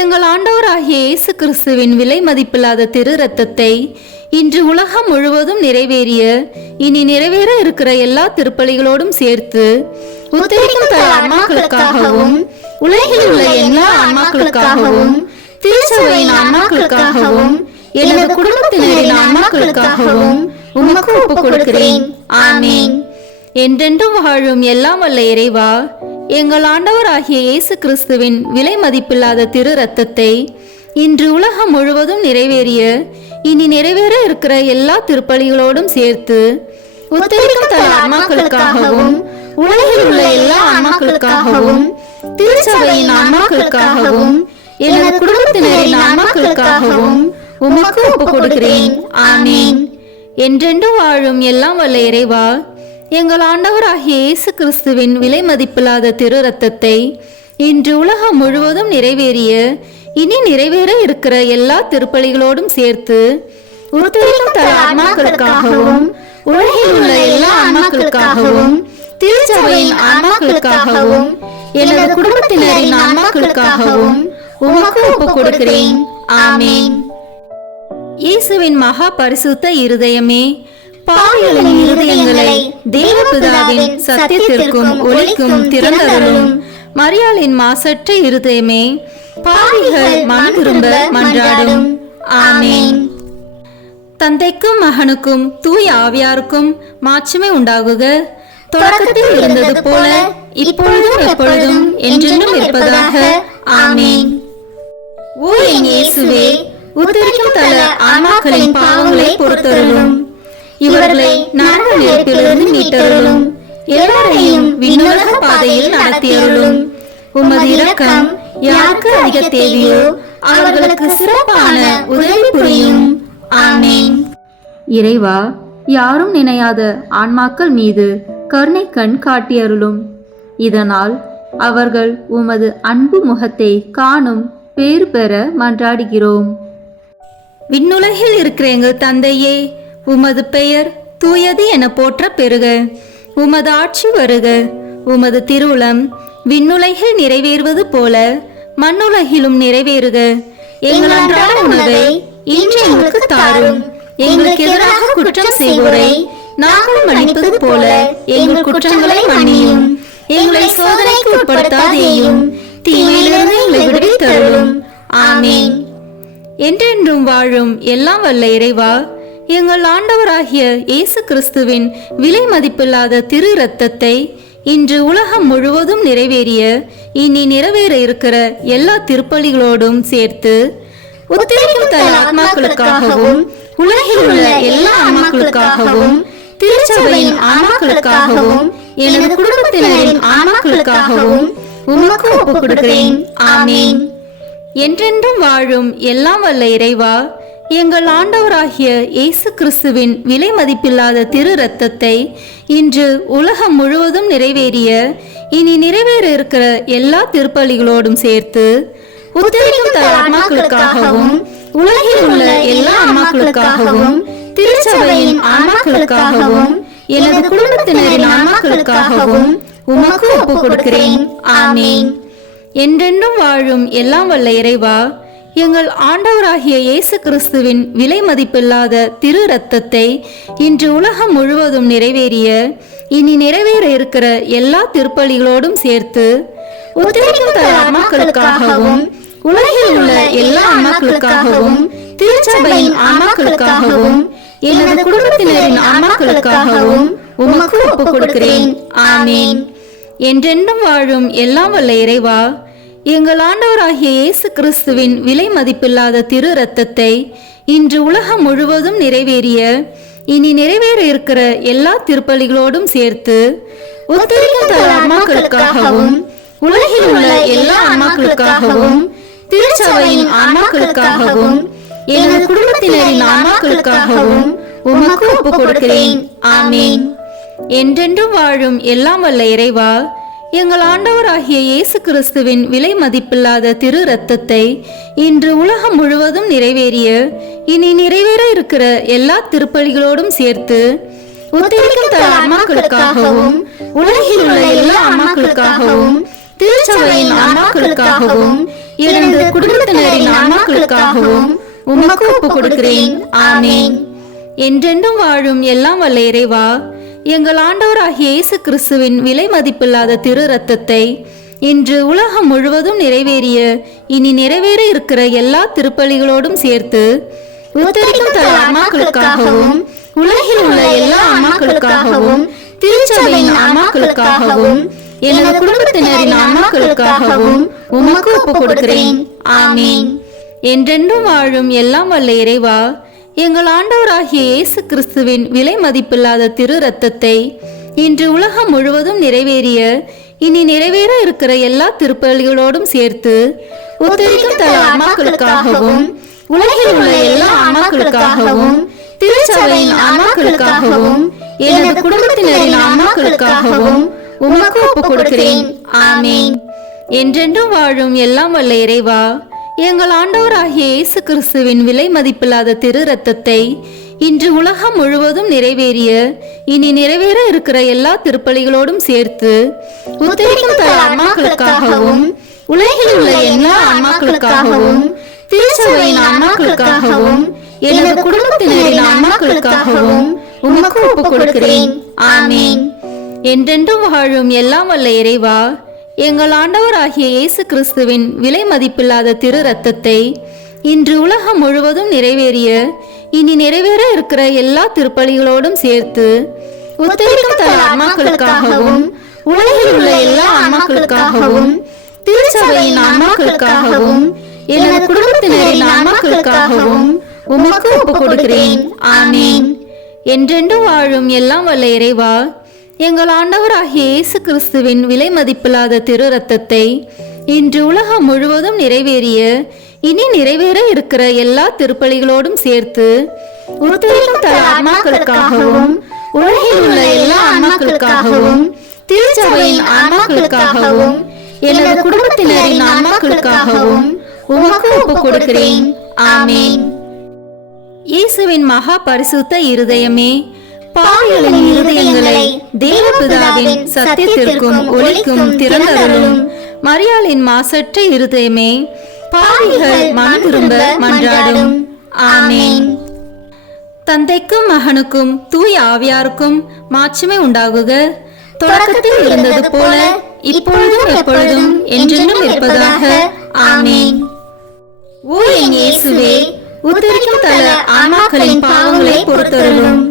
எங்கள் ஆண்டவராகிய இயேசு கிறிஸ்துவின் விலை மதிப்பில்லாத திரு இரத்தத்தை இன்று உலகம் முழுவதும் நிறைவேறிய இனி நிறைவேற இருக்கிற எல்லா திருப்பலிகளோடும் சேர்த்து உத்தரிக்கும் தல ஆன்மாக்களுக்காகவும் உலகில் உள்ள எல்லா ஆன்மாக்களுக்காகவும் திருச்சபையின் ஆன்மாக்களுக்காகவும் எனது குடும்பத்தினரின் ஆன்மாக்களுக்காகவும் உமக்கு ஒப்புக் கொடுக்கிறேன். ஆமீன். என்றென்றும் வாழும் எல்லாம் வல்ல இறைவா, எங்கள் ஆண்டவராகிய இயேசு கிறிஸ்துவின் விலை மதிப்பில்லாத திரு இரத்தத்தை இன்று உலகம் முழுவதும் நிறைவேறிய இனி நிறைவேற இருக்கிற எல்லா திருப்பலிகளோடும் சேர்த்து உத்தரிக்கும் தல ஆன்மாக்களுக்காகவும் உலகில் உள்ள எல்லா ஆன்மாக்களுக்காகவும் திருச்சபையின் ஆன்மாக்களுக்காகவும் எனது குடும்பத்தினரின் ஆன்மாக்களுக்காகவும் உமக்கு ஒப்புக் கொடுக்கிறேன். ஆமீன். என்றென்றும் வாழும் எல்லாம் வல்ல இறைவா, எங்கள் ஆண்டவராகிய இயேசு கிறிஸ்துவின் விலை மதிப்பில்லாத திரு இரத்தத்தை இன்று உலகம் முழுவதும் நிறைவேறிய இனி நிறைவேற இருக்கிற எல்லா திருப்பலிகளோடும் சேர்த்து உத்தரிக்கும் தல ஆன்மாக்களுக்காகவும் உலகில் உள்ள எல்லா ஆன்மாக்களுக்காகவும் திருச்சபையின் ஆன்மாக்களுக்காகவும் எனது குடும்பத்தினரின் ஆன்மாக்களுக்காகவும் உமக்கு ஒப்புக் கொடுக்கிறேன். ஆமீன். இயேசுவின் மகா பரிசுத்த இருதயமே, பாவிகளின் இருதயங்களை தேவபிதாவின் சத்தியத்திற்கும் ஒளிக்கும் திறந்தருளும். மரியாளின் மாசற்ற இருதயமே, பாவிகள் மனம் திரும்ப மன்றாடும். ஆமீன். தந்தைக்கும் மகனுக்கும் தூய ஆவியாருக்கும் மாட்சிமை உண்டாகுக. தொடக்கத்தில் இருந்தது போல இப்பொழுதும் எப்பொழுதும் என்றென்றும் இருப்பதாக. ஆமீன். ஓ என் இயேசுவே, உத்தரிக்கும் தல ஆன்மாக்களின் பாவங்களை பொறுத்தருளும். இவர்களை நரக நெருப்பிலிருந்து மீட்டருளும். எல்லாரையும் விண்ணுலக பாதையில் நடத்தியருளும். உமது இரக்கம் யாருக்கு அதிக தேவையோ அவர்களுக்கு சிறப்பான உதவி புரியும். ஆமீன். இறைவா, யாரும் நினையாத ஆன்மாக்கள் மீது கருணை கண் காட்டியருளும். இதனால் அவர்கள் உமது அன்பு முகத்தை காணும் பேறு பெற மன்றாடுகிறோம். விண்ணுலகில் இருக்கிற எங்கள் தந்தையே, உமது பெயர் தூயது என போற்ற பெறுக. உமது ஆட்சி வருக. உமது திருவுளம் விண்ணுலகில் நிறைவேறுவது போல மண்ணுலகிலும் நிறைவேறுக. எங்கள் அன்றாட உணவை இன்று எங்களுக்கு தாரும். எங்களுக்கு எதிராக குற்றம் செய்வோரை நாங்கள் மன்னிப்பது போல எங்கள் குற்றங்களை மன்னியும். எங்களை சோதனைக்கு உட்படுத்தாதேயும், தீமையிலிருந்து எங்களை விடுவித்தருளும். ஆமீன். என்றென்றும் வாழும் எல்லாம் வல்ல இறைவா, எங்கள் ஆண்டவராகிய இயேசு கிறிஸ்துவின் விலை மதிப்பில்லாத திரு இரத்தத்தை இன்று உலகம் முழுவதும் நிறைவேறிய இனி நிறைவேற இருக்கிற எல்லா திருப்பலிகளோடும் சேர்த்து உத்தரிக்கும் தல ஆன்மாக்களுக்காகவும் உலகில் உள்ள எல்லா ஆன்மாக்களுக்காகவும் திருச்சபையின் ஆன்மாக்களுக்காகவும் எனது குடும்பத்தினரின் ஆன்மாக்களுக்காகவும் உமக்கு ஒப்புக் கொடுக்கிறேன். ஆமீன். என்றென்றும் வாழும் எல்லாம் வல்ல இறைவா, எங்கள் ஆண்டவராகிய இயேசு கிறிஸ்துவின் விலை மதிப்பில்லாத திரு இரத்தத்தை இன்று உலகம் முழுவதும் நிறைவேறிய இனி நிறைவேற இருக்கிற எல்லா திருப்பலிகளோடும் சேர்த்து உத்தரிக்கும் தல ஆன்மாக்களுக்காகவும் உலகில் உள்ள எல்லா ஆன்மாக்களுக்காகவும் திருச்சபையின் ஆன்மாக்களுக்காகவும் எனது குடும்பத்தினரின் ஆன்மாக்களுக்காகவும் உமக்கு ஒப்புக் கொடுக்கிறேன். ஆமீன். என்றென்றும் வாழும் எல்லாம் வல்ல இறைவா, எங்கள் ஆண்டவராகிய இயேசு கிறிஸ்துவின் விலை மதிப்பில்லாத திரு இரத்தத்தை இன்று உலகம் முழுவதும் நிறைவேறிய இனி நிறைவேற இருக்கிற எல்லா திருப்பலிகளோடும் சேர்த்து உத்தரிக்கும் தல ஆன்மாக்களுக்காகவும் உலகில் உள்ள எல்லா ஆன்மாக்களுக்காகவும் திருச்சபையின் ஆன்மாக்களுக்காகவும் எனது குடும்பத்தினரின் ஆன்மாக்களுக்காகவும் உமக்கு ஒப்புக் கொடுக்கிறேன். ஆமீன். என்றென்றும் வாழும் எல்லாம் வல்ல இறைவா, எங்கள் ஆண்டவராகிய இயேசு கிறிஸ்துவின் விலை மதிப்பில்லாத திரு இரத்தத்தை இன்று உலகம் முழுவதும் நிறைவேறிய இனி நிறைவேற இருக்கிற எல்லா திருப்பலிகளோடும் சேர்த்து உத்தரிக்கும் தல ஆன்மாக்களுக்காகவும் உலகில் உள்ள எல்லா ஆன்மாக்களுக்காகவும் திருச்சபையின் ஆன்மாக்களுக்காகவும் எனது குடும்பத்தினரின் ஆன்மாக்களுக்காகவும் உமக்கு ஒப்புக் கொடுக்கிறேன். ஆமீன். என்றென்றும் வாழும் எல்லாம் வல்ல இறைவா, எங்கள் ஆண்டவராகிய இயேசு கிறிஸ்துவின் விலை மதிப்பில்லாத திரு இரத்தத்தை இன்று உலகம் முழுவதும் நிறைவேறிய இனி நிறைவேற இருக்கிற எல்லா திருப்பலிகளோடும் சேர்த்து உத்தரிக்கும் தல ஆன்மாக்களுக்காகவும் உலகில் உள்ள எல்லா ஆன்மாக்களுக்காகவும் திருச்சபையின் ஆன்மாக்களுக்காகவும் எனது குடும்பத்தினரின் ஆன்மாக்களுக்காகவும் உமக்கு ஒப்புக் கொடுக்கிறேன். ஆமீன். என்றென்றும் வாழும் எல்லாம் வல்ல இறைவா, எங்கள் ஆண்டவராகிய இயேசு கிறிஸ்துவின் விலை மதிப்பில்லாத திரு இரத்தத்தை இன்று உலகம் முழுவதும் நிறைவேறிய இனி நிறைவேற இருக்கிற எல்லா திருப்பலிகளோடும் சேர்த்து உத்தரிக்கும் தல ஆன்மாக்களுக்காகவும் உலகில் உள்ள எல்லா ஆன்மாக்களுக்காகவும் திருச்சபையின் ஆன்மாக்களுக்காகவும் எனது குடும்பத்தினரின் ஆன்மாக்களுக்காகவும் உமக்கு ஒப்புக் கொடுக்கிறேன். ஆமீன். என்றென்றும் வாழும் எல்லாம் வல்ல இறைவா, எங்கள் ஆண்டவராகிய இயேசு கிறிஸ்துவின் விலை மதிப்பில்லாத திரு இரத்தத்தை இன்று உலகம் முழுவதும் நிறைவேறிய இனி நிறைவேற இருக்கிற எல்லா திருப்பலிகளோடும் சேர்த்து உத்தரிக்கும் தல ஆன்மாக்களுக்காகவும் உலகில் உள்ள எல்லா ஆன்மாக்களுக்காகவும் திருச்சபையின் ஆன்மாக்களுக்காகவும் எனது குடும்பத்தினரின் ஆன்மாக்களுக்காகவும் உமக்கு ஒப்புக் கொடுக்கிறேன். ஆமீன். என்றென்றும் வாழும் எல்லாம் வல்ல இறைவா, எங்கள் ஆண்டவராகிய இயேசு கிறிஸ்துவின் விலை மதிப்பில்லாத திரு இரத்தத்தை இன்று உலகம் முழுவதும் நிறைவேறிய இனி நிறைவேற இருக்கிற எல்லா திருப்பலிகளோடும் சேர்த்து உத்தரிக்கும் தல ஆன்மாக்களுக்காகவும் உலகில் உள்ள எல்லா ஆன்மாக்களுக்காகவும் திருச்சபையின் ஆன்மாக்களுக்காகவும் எனது குடும்பத்தினரின் ஆன்மாக்களுக்காகவும் உமக்கு ஒப்புக் கொடுக்கிறேன். ஆமீன். என்றென்றும் வாழும் எல்லாம் வல்ல இறைவா, எங்கள் ஆண்டவராகிய இயேசு கிறிஸ்துவின் விலை மதிப்பில்லாத திரு இரத்தத்தை இன்று உலகம் முழுவதும் நிறைவேறிய இனி நிறைவேற இருக்கிற எல்லா திருப்பலிகளோடும் சேர்த்து உத்தரிக்கும் தல ஆன்மாக்களுக்காகவும் உலகில் உள்ள எல்லா ஆன்மாக்களுக்காகவும் திருச்சபையின் ஆன்மாக்களுக்காகவும் எனது குடும்பத்தினரின் ஆன்மாக்களுக்காகவும் உமக்கு ஒப்புக் கொடுக்கிறேன். ஆமீன். என்றென்றும் வாழும் எல்லாம் வல்ல இறைவா, எங்கள் ஆண்டவராகிய இயேசு கிறிஸ்துவின் விலை மதிப்பில்லாத திரு இரத்தத்தை இன்று உலகம் முழுவதும் நிறைவேறிய இனி நிறைவேற இருக்கிற எல்லா திருப்பலிகளோடும் சேர்த்து உத்தரிக்கும் தல ஆன்மாக்களுக்காகவும் உலகில் உள்ள எல்லா ஆன்மாக்களுக்காகவும் திருச்சபையின் ஆன்மாக்களுக்காகவும் எனது குடும்பத்தினரின் ஆன்மாக்களுக்காகவும் உமக்கு ஒப்புக் கொடுக்கிறேன். ஆமீன். இயேசுவின் மகா பரிசுத்த இருதயமே, பாவிகளின் இருதயங்களை தேவபிதாவின் சத்தியத்திற்கும் ஒளிக்கும் திறந்தருளும். மரியாளின் மாசற்ற இருதயமே, பாவிகள் மனம் திரும்ப மன்றாடும். ஆமீன். தந்தைக்கும் மகனுக்கும் தூய ஆவியாருக்கும் மாட்சிமை உண்டாகுக. தொடக்கத்தில் இருந்தது போல இப்பொழுதும் எப்பொழுதும் என்றென்றும் இருப்பதாக. ஆமீன். ஓ என் இயேசுவே, உத்தரிக்கும் தல ஆன்மாக்களின் பாவங்களை பொறுத்தருளும்.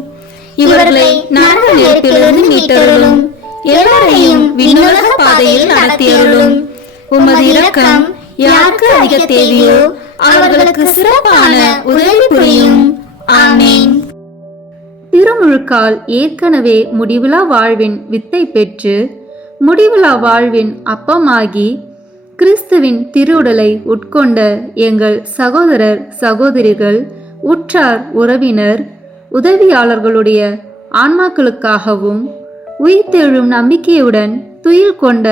இவர்களை நரக நெருப்பிலிருந்து மீட்டருளும். எல்லாரையும் விண்ணுலக பாதையில் நடத்தியருளும். உமது இரக்கம் யாருக்கு அதிக தேவையோ அவர்களுக்கு சிறப்பான உதவி புரியும். ஆமீன். திருமுழுக்கால் ஏற்கனவே முடிவிலா வாழ்வின் வித்தை பெற்று முடிவிலா வாழ்வின் அப்பமாகி கிறிஸ்துவின் திருவுடலை உட்கொண்ட எங்கள் சகோதரர் சகோதரிகள், உற்றார் உறவினர், உதவியாளர்களுடைய ஆன்மாக்களுக்காகவும் உயிர்த்தெழும் நம்பிக்கையுடன் துயில் கொண்ட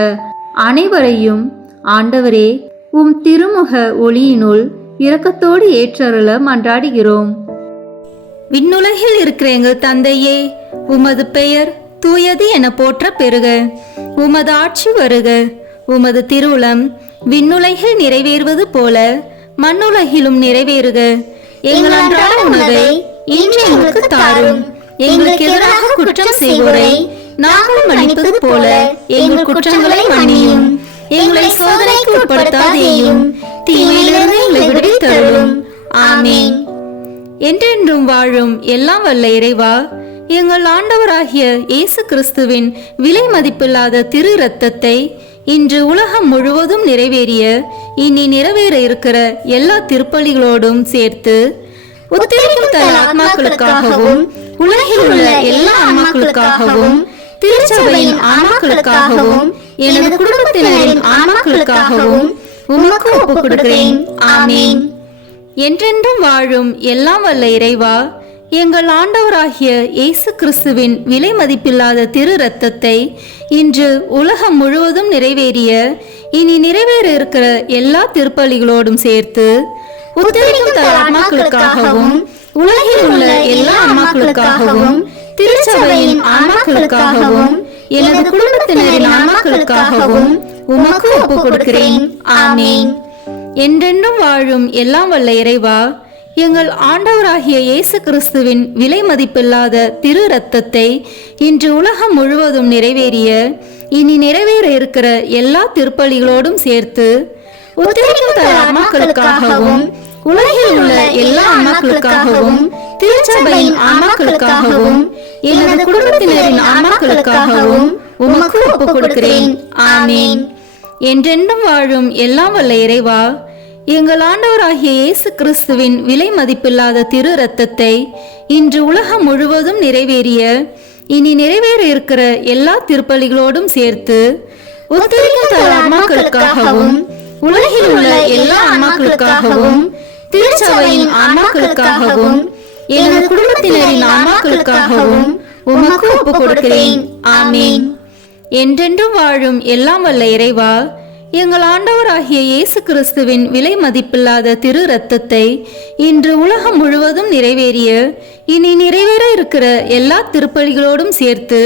அனைவரையும் ஆண்டவரே உம் திருமுக ஒளியினுள் இரக்கத்தோடு ஏற்றருள மன்றாடுகிறோம். விண்ணுலகில் இருக்கிற எங்கள் தந்தையே, உமது பெயர் தூயது என போற்ற பெறுக. உமது ஆட்சி வருக. உமது திருவுளம் விண்ணுலகில் நிறைவேறுவது போல மண்ணுலகிலும் நிறைவேறுக. எங்கள் அன்றாட உணவை இன்று எங்களுக்கு தாரும். எங்களுக்கு எதிராக குற்றம் செய்வோரை நாங்கள் மன்னிப்பது போல எங்கள் குற்றங்களை மன்னியும். எங்களை சோதனைக்கு உட்படுத்தாதேயும், தீமையிலிருந்து எங்களை விடுவித்தருளும். ஆமென். என்றென்றும் வாழும் எல்லாம் வல்ல இறைவா, எங்கள் ஆண்டவராகிய இயேசு கிறிஸ்துவின் விலை மதிப்பில்லாத திரு இரத்தத்தை இன்று உலகம் முழுவதும் நிறைவேறிய இனி நிறைவேற இருக்கிற எல்லா திருப்பலிகளோடும் சேர்த்து உத்தரிக்கும் தர ஆத்மாக்களுக்காகவும் உலகில் உள்ள எல்லா ஆன்மாக்களுக்காகவும் திருச்சபையின் ஆன்மாக்களுக்காகவும் எனது குடும்பத்தினரின் ஆன்மாக்களுக்காகவும் உமக்கு ஒப்புக் கொடுக்கிறேன். ஆமென். என்றென்றும் வாழும் எல்லாம் வல்ல இறைவா, எங்கள் ஆண்டவராகிய இயேசு கிறிஸ்துவின் விலை மதிப்பில்லாத திரு இரத்தத்தை இன்று உலகம் முழுவதும் நிறைவேறிய இனி நிறைவேற இருக்கிற எல்லா திருப்பலிகளோடும் சேர்த்து உத்தரிக்கும் தர ஆன்மாக்களுக்காகவும் உலகில் உள்ள எல்லா ஆன்மாக்களுக்காகவும் திருச்சபையின் ஆன்மாக்களுக்காகவும் எனது குடும்பத்தினரின் ஆன்மாக்களுக்காகவும் உமக்கு ஒப்புக் கொடுக்கிறேன். ஆமென். என்றென்றும் வாழும் எல்லாம் வல்ல இறைவா, எங்கள் ஆண்டவராகிய இயேசு கிறிஸ்துவின் விலை மதிப்பில்லாத திரு இரத்தத்தை இன்று உலகம் முழுவதும் நிறைவேறிய இனி நிறைவேற இருக்கிற எல்லா திருப்பலிகளோடும் சேர்த்து உத்தரிக்கும் தர ஆன்மாக்களுக்காகவும் உலகில் உள்ள எல்லா ஆன்மாக்களுக்காகவும் திருச்சபையின் ஆன்மாக்களுக்காகவும் எனது குடும்பத்தினரின் ஆன்மாக்களுக்காகவும் உமக்கு ஒப்புக் கொடுக்கிறேன். ஆமென். என்றென்றும் வாழும் எல்லாம் வல்ல இறைவா, எங்கள் ஆண்டவராகிய இயேசு கிறிஸ்துவின் விலை மதிப்பில்லாத திரு இரத்தத்தை இன்று உலகம் முழுவதும் நிறைவேறிய இனி நிறைவேற இருக்கிற எல்லா திருப்பலிகளோடும் சேர்த்து உத்தரிக்கும் தர ஆன்மாக்களுக்காகவும் உலகில் உள்ள எல்லா ஆன்மாக்களுக்காகவும் திருச்சபையின் ஆன்மாக்களுக்காகவும் எனது குடும்பத்தினரின் ஆன்மாக்களுக்காகவும் உமக்கு ஒப்புக் கொடுக்கிறேன். ஆமென். என்றென்றும் வாழும் எல்லாம் வல்ல இறைவா, எங்கள் ஆண்டவராகிய இயேசு கிறிஸ்துவின் விலை மதிப்பில்லாத திரு இரத்தத்தை இன்று உலகம் முழுவதும் நிறைவேறிய இனி நிறைவேற இருக்கிற எல்லா திருப்பலிகளோடும் சேர்த்து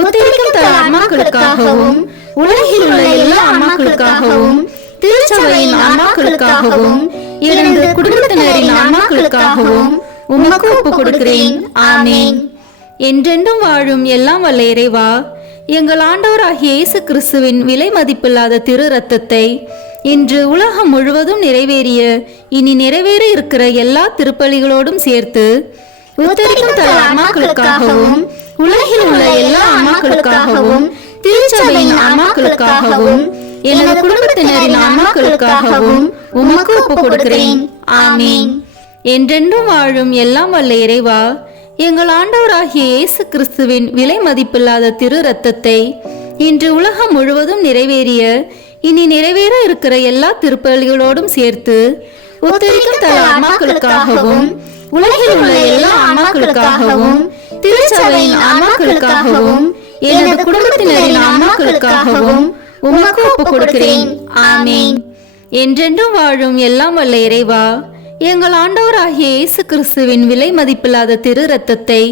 உத்தரிக்கும் தர ஆன்மாக்களுக்காகவும் உலகில் உள்ள எல்லா ஆன்மாக்களுக்காகவும் திருச்சபையின் ஆன்மாக்களுக்காகவும் எனது குடும்பத்தினரின் ஆன்மாக்களுக்காகவும் உமக்கு ஒப்புக் கொடுக்கிறேன். ஆமென். என்றென்றும் வாழும் எல்லாம் வல்ல இறைவா, எங்கள் ஆண்டவராகிய இயேசு கிறிஸ்துவின் விலை மதிப்பில்லாத திரு இரத்தத்தை இன்று உலகம் முழுவதும் நிறைவேறிய இனி நிறைவேற இருக்கிற எல்லா திருப்பலிகளோடும் சேர்த்து உத்தரிக்கும் தர ஆன்மாக்களுக்காகவும் உலகில் உள்ள எல்லா ஆன்மாக்களுக்காகவும் திருச்சபையின் ஆன்மாக்களுக்காகவும் எனது குடும்பத்தினரின் ஆன்மாக்களுக்காகவும் உமக்கு ஒப்புக் கொடுக்கிறேன். ஆமென். என்றென்றும் வாழும் எல்லாம் வல்ல இறைவா, எங்கள் ஆண்டவராகிய இயேசு கிறிஸ்துவின் விலை மதிப்பில்லாத திரு இரத்தத்தை இன்று உலகம் முழுவதும் நிறைவேறிய இனி நிறைவேற இருக்கிற எல்லா திருப்பலிகளோடும் சேர்த்து உத்தரிக்கும் தர ஆன்மாக்களுக்காகவும் உலகில் உள்ள எல்லா ஆன்மாக்களுக்காகவும் திருச்சபையின் ஆன்மாக்களுக்காகவும் எனது குடும்பத்தினரின் ஆன்மாக்களுக்காகவும் உமக்கு ஒப்புக் கொடுக்கிறேன். ஆமென். என்றென்றும் வாழும் எல்லாம் வல்ல இறைவா, எங்கள் ஆண்டவராகிய இயேசு கிறிஸ்துவின் விலை மதிப்பில்லாத திரு இரத்தத்தை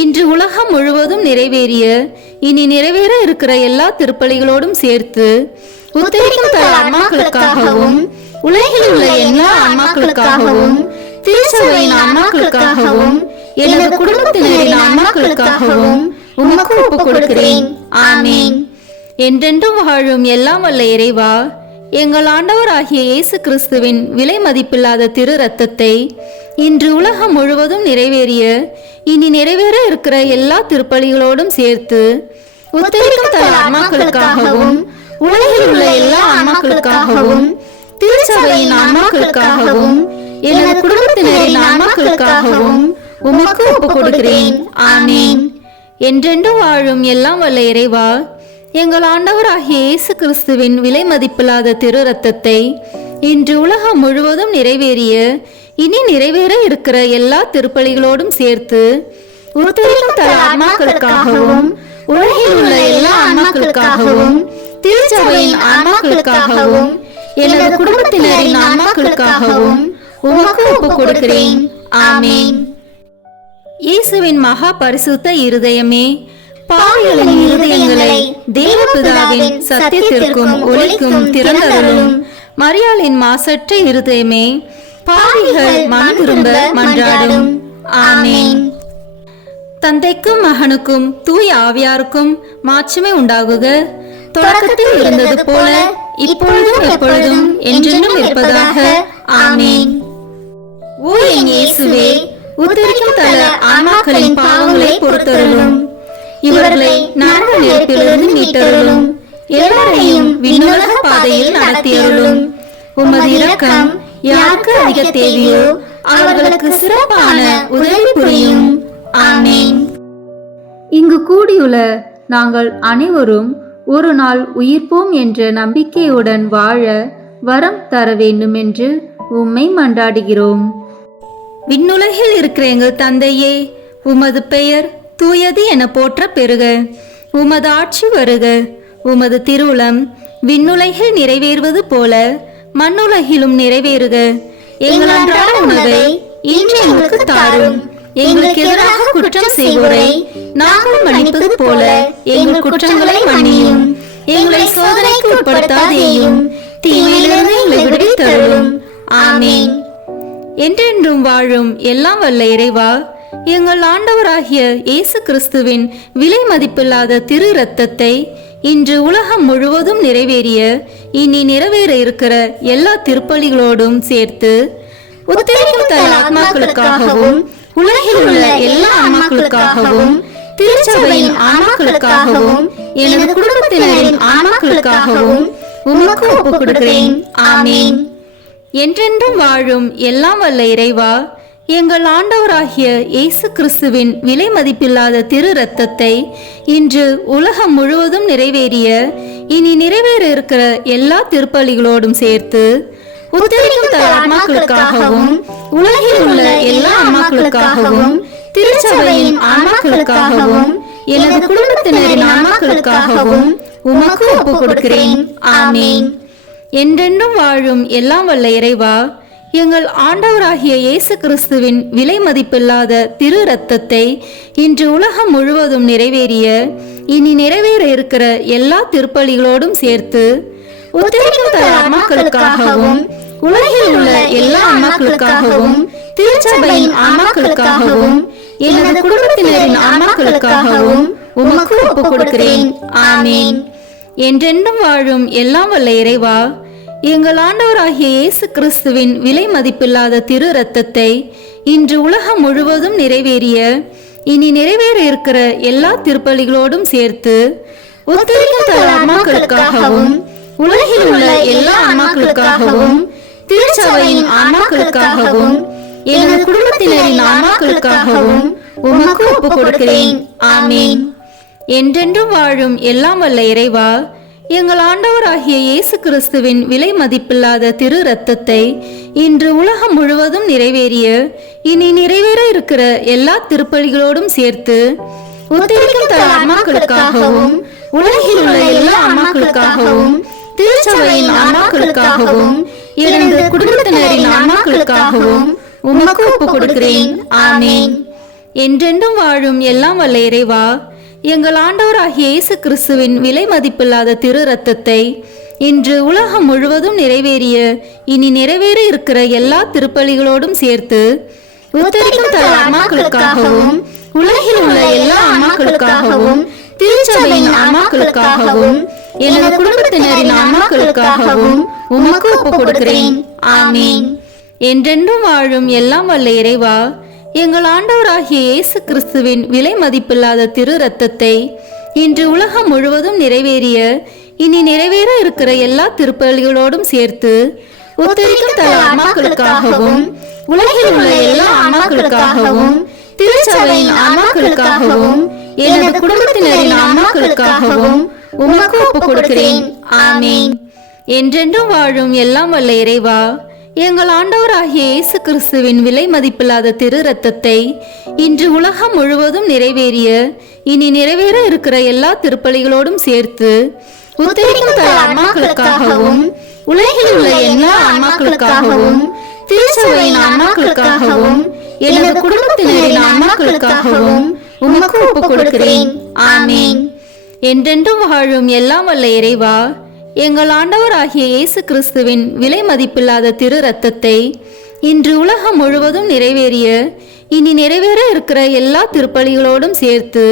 இன்று உலகம் முழுவதும் நிறைவேறிய இனி நிறைவேற இருக்கிற எல்லா திருப்பலிகளோடும் சேர்த்து உத்தரிக்கும் தர ஆன்மாக்களுக்காகவும் உலகில் உள்ள எல்லா ஆன்மாக்களுக்காகவும் திருச்சபையின் ஆன்மாக்களுக்காகவும் எனது குடும்பத்தினரின் ஆன்மாக்களுக்காகவும் உமக்கு ஒப்புக் கொடுக்கிறேன். ஆமென். என்றென்றும் வாழும் எல்லாம் வல்ல இறைவா, எங்கள் ஆண்டவராகிய இயேசு கிறிஸ்துவின் விலை மதிப்பில்லாத திரு இரத்தத்தை இன்று உலகம் முழுவதும் நிறைவேறிய இனி நிறைவேற இருக்கிற எல்லா திருப்பலிகளோடும் சேர்த்து உத்தரிக்கும் தர ஆன்மாக்களுக்காகவும் உலகில் உள்ள எல்லா ஆன்மாக்களுக்காகவும் திருச்சபையின் ஆன்மாக்களுக்காகவும் எனது குடும்பத்தினரின் ஆன்மாக்களுக்காகவும் உமக்கு ஒப்புக் கொடுக்கிறேன். ஆமென். என்றென்றும் வாழும் எல்லாம் வல்ல இறைவா, எங்கள் ஆண்டவராகிய இயேசு கிறிஸ்துவின் விலை மதிப்பில்லாத திரு ரத்தத்தை இன்று உலகம் முழுவதும் நிறைவேறிய இனி நிறைவேற இருக்கிற எல்லா திருப்பலிகளோடும் சேர்த்து உத்தரிக்கும் தல ஆன்மாக்களுக்காகவும் உலகில் உள்ள எல்லா ஆன்மாக்களுக்காகவும் திருச்சபையின் ஆன்மாக்களுக்காகவும் எனது குடும்பத்தினரின் ஆன்மாக்களுக்காகவும் உமக்கு ஒப்புக் கொடுக்கிறேன். ஆமென். இயேசுவின் மகா பரிசுத்த இருதயமே, பாவிகளின் இருதயங்களை தேவபிதாவின் சத்தியத்திற்கும் ஒளிக்கும் திறந்தருளும். மரியாளின் மாசற்ற இருதயமே, பாவிகள் மனம் திரும்ப மன்றாடும். ஆமென். தந்தைக்கும் மகனுக்கும் தூய ஆவியாருக்கும் மாட்சிமை உண்டாகுக. தொடக்கத்தில் இருந்தது போல இப்பொழுதும் எப்பொழுதும் என்றென்றும் இருப்பதாக. ஆமென். ஓ என் இயேசுவே, உத்தரிக்கும் தல ஆன்மாக்களின் பாவங்களை பொறுத்தருளும். இவர்களை நரக நெருப்பிலிருந்து மீட்டருளும். எல்லாரையும் விண்ணுலக பாதையில் நடத்தியருளும். உமது இரக்கம் யாருக்கு அதிக தேவையோ அவர்களுக்கு சிறப்பான உதவி புரியும். ஆமென். இங்கு கூடியுள்ள நாங்கள் அனைவரும் ஒரு நாள் உயிர்ப்போம் என்ற நம்பிக்கையுடன் வாழ வரம் தர வேண்டும் என்று உம்மை மன்றாடுகிறோம். விண்ணுலகில் இருக்கிற எங்கள் தந்தையே, உமது பெயர் தூயது என போற்ற பெறுக. உமது ஆட்சி வருக. உமது திருவுளம் விண்ணுலகில் நிறைவேறுவது போல மண்ணுலகிலும் நிறைவேறுக. எங்கள் அன்றாட உணவை இன்று எங்களுக்கு தாரும். எங்களுக்கு எதிராக குற்றம் செய்வோரை நாங்கள் மன்னிப்பது போல எங்கள் குற்றங்களை மன்னியும். எங்களை சோதனைக்கு உட்படுத்தாதேயும், தீமையிலிருந்து எங்களை விடுவித்தருளும். ஆமென். என்றென்றும் வாழும் எல்லாம் வல்ல இறைவா, எங்கள் ஆண்டவராகிய இயேசு கிறிஸ்துவின் விலை மதிப்பில்லாத திரு இரத்தத்தை இன்று உலகம் முழுவதும் நிறைவேறிய இனி நிறைவேற இருக்கிற எல்லா திருப்பலிகளோடும் சேர்த்து உத்தரிக்கும் தல ஆத்மாக்களுக்காகவும் உலகில் உள்ள எல்லா ஆன்மாக்களுக்காகவும் திருச்சபையின் ஆன்மாக்களுக்காகவும் எனது குடும்பத்தினரின் ஆன்மாக்களுக்காகவும் உமக்கு ஒப்புக் கொடுக்கிறேன். ஆமென். என்றென்றும் வாழும் எல்லாம் வல்ல இறைவா, எங்கள் ஆண்டவராகிய இயேசு கிறிஸ்துவின் விலை மதிப்பில்லாத திரு இரத்தத்தை இன்று உலகம் முழுவதும் நிறைவேறிய இனி நிறைவேற இருக்கிற எல்லா திருப்பலிகளோடும் சேர்த்து உத்தரிக்கும் தல ஆன்மாக்களுக்காகவும் உலகில் உள்ள எல்லா ஆன்மாக்களுக்காகவும் திருச்சபையின் ஆன்மாக்களுக்காகவும் எனது குடும்பத்தினரின் ஆன்மாக்களுக்காகவும் உமக்கு ஒப்புக் கொடுக்கிறேன். ஆமென். என்றென்றும் வாழும் எல்லாம் வல்ல இறைவா, எங்கள் ஆண்டவராகிய இயேசு கிறிஸ்துவின் விலை மதிப்பில்லாத திரு இரத்தத்தை இன்று உலகம் முழுவதும் நிறைவேறிய இனி நிறைவேற இருக்கிற எல்லா திருப்பலிகளோடும் சேர்த்து உத்தரிக்கும் தல ஆன்மாக்களுக்காகவும் உலகில் உள்ள எல்லா ஆன்மாக்களுக்காகவும் திருச்சபையின் ஆன்மாக்களுக்காகவும் எனது குடும்பத்தினரின் ஆன்மாக்களுக்காகவும் உமக்கு ஒப்புக் கொடுக்கிறேன். ஆமென். என்றென்றும் வாழும் எல்லாம் வல்ல இறைவா, எங்கள் ஆண்டவராகிய இயேசு கிறிஸ்துவின் விலை மதிப்பில்லாத திரு இரத்தத்தை இன்று உலகம் முழுவதும் நிறைவேறிய இனி நிறைவேற இருக்கிற எல்லா திருப்பலிகளோடும் சேர்த்து உத்தரிக்கும் தல ஆன்மாக்களுக்காகவும் உலகில் உள்ள எல்லா ஆன்மாக்களுக்காகவும் திருச்சபையின் ஆன்மாக்களுக்காகவும் எனது குடும்பத்தினரின் ஆன்மாக்களுக்காகவும் உமக்கு ஒப்புக் கொடுக்கிறேன். ஆமென். என்றென்றும் வாழும் எல்லாம் வல்ல இறைவா, எங்கள் ஆண்டவராகிய இயேசு கிறிஸ்துவின் விலை மதிப்பில்லாத திரு இரத்தத்தை இன்று உலகம் முழுவதும் நிறைவேறிய இனி நிறைவேற இருக்கிற எல்லா திருப்பலிகளோடும் சேர்த்து உத்தரிக்கும் தல ஆன்மாக்களுக்காகவும் உலகில் உள்ள எல்லா ஆன்மாக்களுக்காகவும் திருச்சபையின் ஆன்மாக்களுக்காகவும் எனது குடும்பத்தினரின் ஆன்மாக்களுக்காகவும் உமக்கு ஒப்புக் கொடுக்கிறேன். ஆமென். என்றென்றும் வாழும் எல்லாம் வல்ல இறைவா, எங்கள் ஆண்டவராகிய இயேசு கிறிஸ்துவின் விலை மதிப்பில்லாத திரு இரத்தத்தை இன்று உலகம் முழுவதும் நிறைவேறிய இனி நிறைவேற இருக்கிற எல்லா திருப்பலிகளோடும் சேர்த்து உத்தரிக்கும் தல ஆன்மாக்களுக்காகவும் உலகில் உள்ள எல்லா ஆன்மாக்களுக்காகவும் திருச்சபையின் ஆன்மாக்களுக்காகவும் எனது குடும்பத்தினரின் ஆன்மாக்களுக்காகவும் உமக்கு ஒப்புக் கொடுக்கிறேன். ஆமென். என்றென்றும் வாழும் எல்லாம் வல்ல இறைவா, எங்கள் ஆண்டவராகிய இயேசு கிறிஸ்துவின் விலை மதிப்பில்லாத திரு இரத்தத்தை இன்று உலகம் முழுவதும் நிறைவேறிய இனி நிறைவேற இருக்கிற எல்லா திருப்பலிகளோடும் சேர்த்து உத்தரிக்கும் தல ஆன்மாக்களுக்காகவும் உலகில் உள்ள எல்லா ஆன்மாக்களுக்காகவும் திருச்சபையின் ஆன்மாக்களுக்காகவும் எனது குடும்பத்தினரின் ஆன்மாக்களுக்காகவும் உமக்கு ஒப்புக் கொடுக்கிறேன். ஆமேன். என்றென்றும் வாழும் எல்லாம் வல்ல இறைவா, எங்கள் ஆண்டவராகிய இயேசு கிறிஸ்துவின் விலை மதிப்பில்லாத திரு ரத்தத்தை இன்று உலகம் முழுவதும் நிறைவேறிய இனி நிறைவேற இருக்கிற எல்லா திருப்பலிகளோடும் சேர்த்து உத்தரிக்கும் தல ஆன்மாக்களுக்காகவும் உலகில் உள்ள எல்லா ஆன்மாக்களுக்காகவும் திருச்சபையின் ஆன்மாக்களுக்காகவும் எனது குடும்பத்தினரின் ஆன்மாக்களுக்காகவும் உமக்கு ஒப்புக் கொடுக்கிறேன். ஆமேன். என்றென்றும் வாழும் எல்லாம் வல்ல இறைவா, எங்கள் ஆண்டவராகிய இயேசு கிறிஸ்துவின் விலை மதிப்பில்லாத திரு ரத்தத்தை இன்று உலகம் முழுவதும் நிறைவேறிய இனி நிறைவேற இருக்கிற எல்லா திருப்பலிகளோடும் சேர்த்து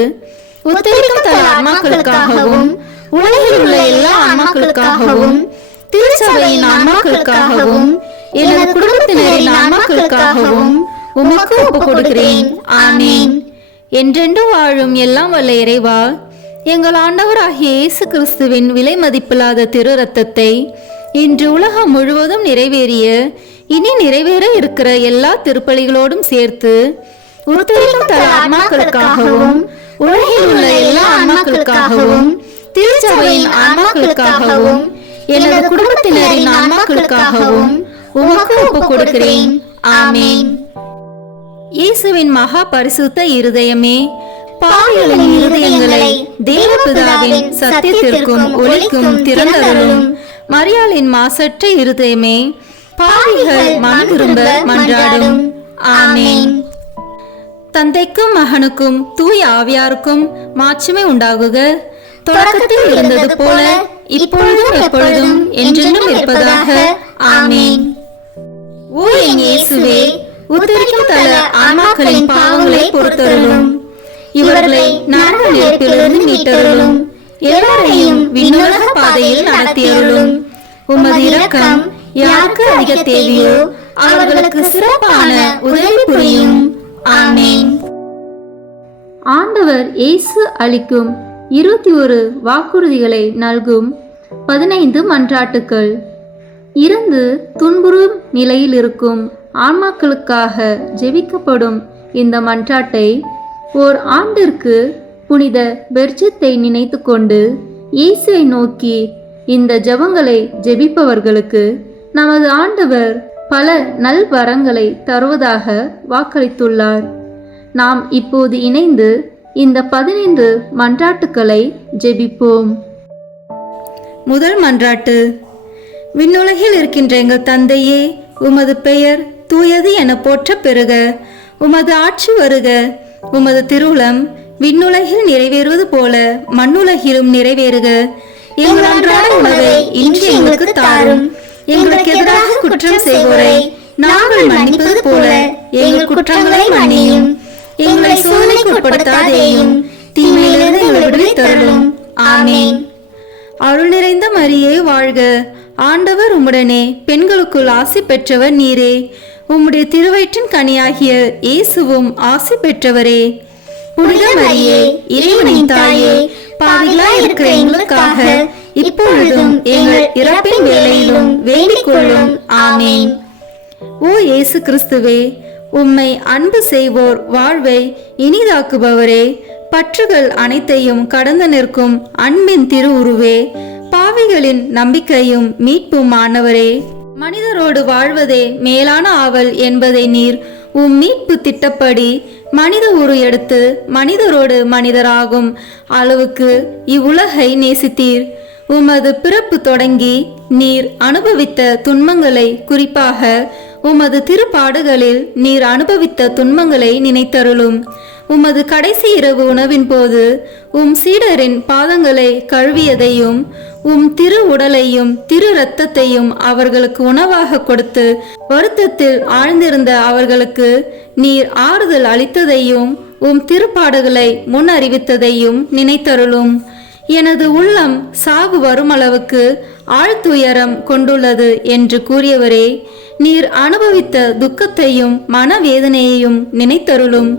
உத்தரிக்கும் தல ஆன்மாக்களுக்காகவும் உலகில் உள்ள எல்லா ஆன்மாக்களுக்காகவும் திருச்சபையின் ஆன்மாக்களுக்காகவும் எனது குடும்பத்தினரின் ஆன்மாக்களுக்காகவும் உமக்கு ஒப்புக் கொடுக்கிறேன். ஆமேன். என்றென்றும் வாழும் எல்லாம் வல்ல இறைவா, எங்கள் ஆண்டவராகிய இயேசு கிறிஸ்துவின் விலை மதிப்பில்லாத திரு ரத்தத்தை இன்று உலகம் முழுவதும் நிறைவேறிய இனி நிறைவேற இருக்கிற எல்லா திருப்பலிகளோடும் சேர்த்து உத்தரிக்கும் தல ஆன்மாக்களுக்காகவும் உலகில் உள்ள எல்லா ஆன்மாக்களுக்காகவும் திருச்சபையின் ஆன்மாக்களுக்காகவும் எனது குடும்பத்தினரின் ஆன்மாக்களுக்காகவும் உமக்கு ஒப்புக் கொடுக்கிறேன். ஆமேன். இயேசுவின் மகா பரிசுத்த இருதயமே, பாவிகளின் இருதயங்களை தேவபிதாவின் சத்தியத்திற்கும் ஒளிக்கும் திறந்தருளும். மரியாளின் மாசற்ற இருதயமே, பாவிகள் மனம் திரும்ப மன்றாடும். ஆமேன். தந்தைக்கும் மகனுக்கும் தூய ஆவியாருக்கும் மாட்சிமை உண்டாகுக. தொடக்கத்தில் இருந்தது போல இப்பொழுதும் எப்பொழுதும் என்றென்றும் இருப்பதாக. ஆமேன். ஓ என் இயேசுவே, உத்தரிக்கும் தல ஆன்மாக்களின் பாவங்களை பொறுத்தருளும். இவர்களை நரக நெருப்பிலிருந்து மீட்டருளும். எல்லாரையும் விண்ணுலக பாதையில் நடத்தியருளும். உமது இரக்கம் யாருக்கு அதிக தேவையோ அவர்களுக்கு சிறப்பான உதவி புரியும். ஆமேன். ஆண்டவர் இயேசு அளிக்கும் 21 வாக்குறுதிகளை நல்கும் 15 மன்றாட்டுக்கள். இறந்து துன்புறும் நிலையில் இருக்கும் ஆன்மாக்களுக்காக ஜெபிக்கப்படும் இந்த மன்றாட்டை ஓர் ஆண்டிற்கு புனித பெர்ஜத்தை நினைத்து கொண்டு இயேசுவை நோக்கி இந்த ஜெபங்களை ஜெபிப்பவர்களுக்கு நமது ஆண்டவர் பல நல்வரங்களை தருவதாக வாக்களித்துள்ளார். நாம் இப்போது இணைந்து இந்த 15 மன்றாட்டுக்களை ஜெபிப்போம். முதல் மன்றாட்டு. விண்ணுலகில் இருக்கின்ற எங்கள் தந்தையே, உமது பெயர் தூயது என போற்ற பெறுக. உமது ஆட்சி வருக. உமது திருவுளம் விண்ணுலகில் நிறைவேறுவது போல மண்ணுலகிலும் நிறைவேறுக. எங்கள் அன்றாட உணவை இன்று எங்களுக்கு தாரும். எங்களுக்கு எதிராக குற்றம் செய்வோரை நாங்கள் மன்னிப்பது போல எங்கள் குற்றங்களை மன்னியும். எங்களை சோதனைக்கு உட்படுத்தாதேயும், தீமையிலிருந்து எங்களை விடுவித்தருளும். ஆமேன். அருள் நிறைந்த மரியே வாழ்க. ஆண்டவர் உம்முடனே, பெண்களுக்குள் ஆசி பெற்றவர் நீரே. உம்முடைய திருவயிற்றின் கனியாகிய இயேசுவும் ஆசி பெற்றவரே. புனித மரியே, இறைவனின் தாயே, பாவிகளாய் இருக்கிற எங்களுக்காக இப்பொழுதும் எங்கள் இறப்பின் வேளையிலும் வேண்டிக் கொள்ளும். ஆமேன். ஓ இயேசு கிறிஸ்துவே, உம்மை அன்பு செய்வோர் வாழ்வை இனிதாக்குபவரே, பற்றுகள் அனைத்தையும் கடந்து நிற்கும் அன்பின் திருவுருவே, பாவிகளின் நம்பிக்கையும் மீட்பும் ஆனவரே, மனிதரோடு வாழ்வதே மேலான ஆவல் என்பதை நீர் உம் மீட்பு திட்டப்படி மனித உரு எடுத்து மனிதரோடு மனிதராகும் அளவுக்கு இவ்வுலகை நேசித்தீர். உமது பிறப்பு தொடங்கி நீர் அனுபவித்த துன்பங்களை, குறிப்பாக உமது திருப்பாடுகளில் நீர் அனுபவித்த துன்பங்களை நினைத்தருளும். உமது கடைசி இரவு உணவின் போது உம் சீடரின் பாதங்களை கழுவியதையும் உம் திரு உடலையும் திரு இரத்தத்தையும் அவர்களுக்கு உணவாக கொடுத்து வருத்தத்தில் ஆழ்ந்திருந்த அவர்களுக்கு நீர் ஆறுதல் அளித்ததையும் உம் திருப்பாடுகளை முன் அறிவித்ததையும் நினைத்தருளும். எனது உள்ளம் சாவு வருமளவுக்கு ஆழ்துயரம் கொண்டுள்ளது என்று கூறியவரே, நீர் அனுபவித்த துக்கத்தையும் மனவேதனையையும் நினைத்தருளும்.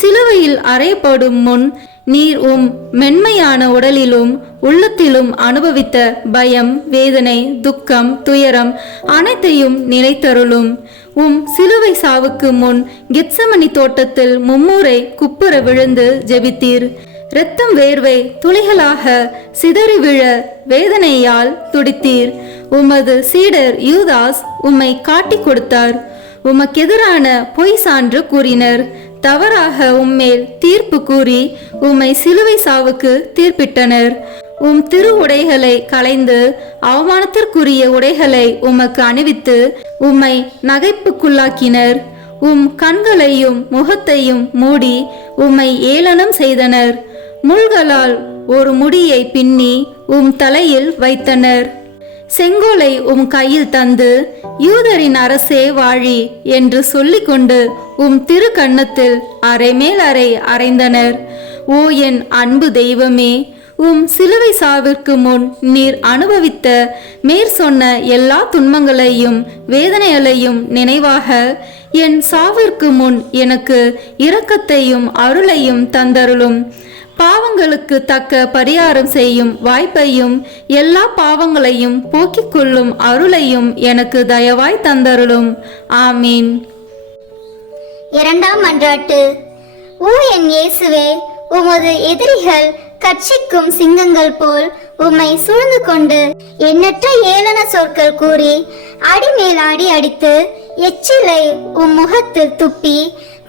சிலுவையில் அறையப்படும் முன் நீர் உம் மென்மையான உடலிலும் உள்ளத்திலும் அனுபவித்த பயம், வேதனை, துக்கம், துயரம் அனைத்தையும் நினைத்தருளும். உம் சிலுவை சாவுக்கு முன் கெத்சமனி தோட்டத்தில் மும்முறை குப்புற விழுந்து ஜெபித்தீர். இரத்தம் வேர்வை துளிகளாக சிதறி விழ வேதனையால் துடித்தீர். உமது சீடர் யூதாஸ் உம்மை காட்டிக் கொடுத்தார். உமக்கெதிரான பொய் சான்று கூறினர். தவறாக உம்மேல் தீர்ப்பு கூறி உம்மை சிலுவை சாவுக்கு தீர்ப்பிட்டனர். உம் திரு உடைகளை களைந்து அவமானத்திற்குரிய உடைகளை உமக்கு அணிவித்து உம்மை நகைப்புக்குள்ளாக்கினர். உம் கண்களையும் முகத்தையும் மூடி உம்மை ஏளனம் செய்தனர். முள்களால் ஒரு முடியை பின்னி உம் தலையில் வைத்தனர். செங்கோலை உம் கையில் தந்து யூதரின் அரசே வாழி என்று சொல்லிக்கொண்டு உம் திரு கன்னத்தில் அரை மேல் அறை அறைந்தனர். ஓ என் அன்பு தெய்வமே, உம் சிலுவை சாவிற்கு முன் நீர் அனுபவித்த மேற்சொன்ன எல்லா துன்பங்களையும் வேதனைகளையும் நினைவாக என் சாவிற்கு முன் எனக்கு இரக்கத்தையும் அருளையும் தந்தருளும். பாவங்களுக்கு தக்க பரிகாரம் செய்யும் வாய்ப்பையும் எல்லா பாவங்களையும் போக்கிக் கொள்ளும் அருளையும் எனக்கு தயவாய் தந்தருளும். ஆமீன். இரண்டாம் மன்றாட்டு. ஓ என் இயேசுவே, உமது எதிரிகள் கட்சிக்கும் சிங்கங்கள் போல் உம்மை சூழ்ந்து கொண்டு எண்ணற்ற ஏளன சொற்கள் கூறி அடிமேல் அடி அடித்து எச்சிலை உம் முகத்தில் துப்பி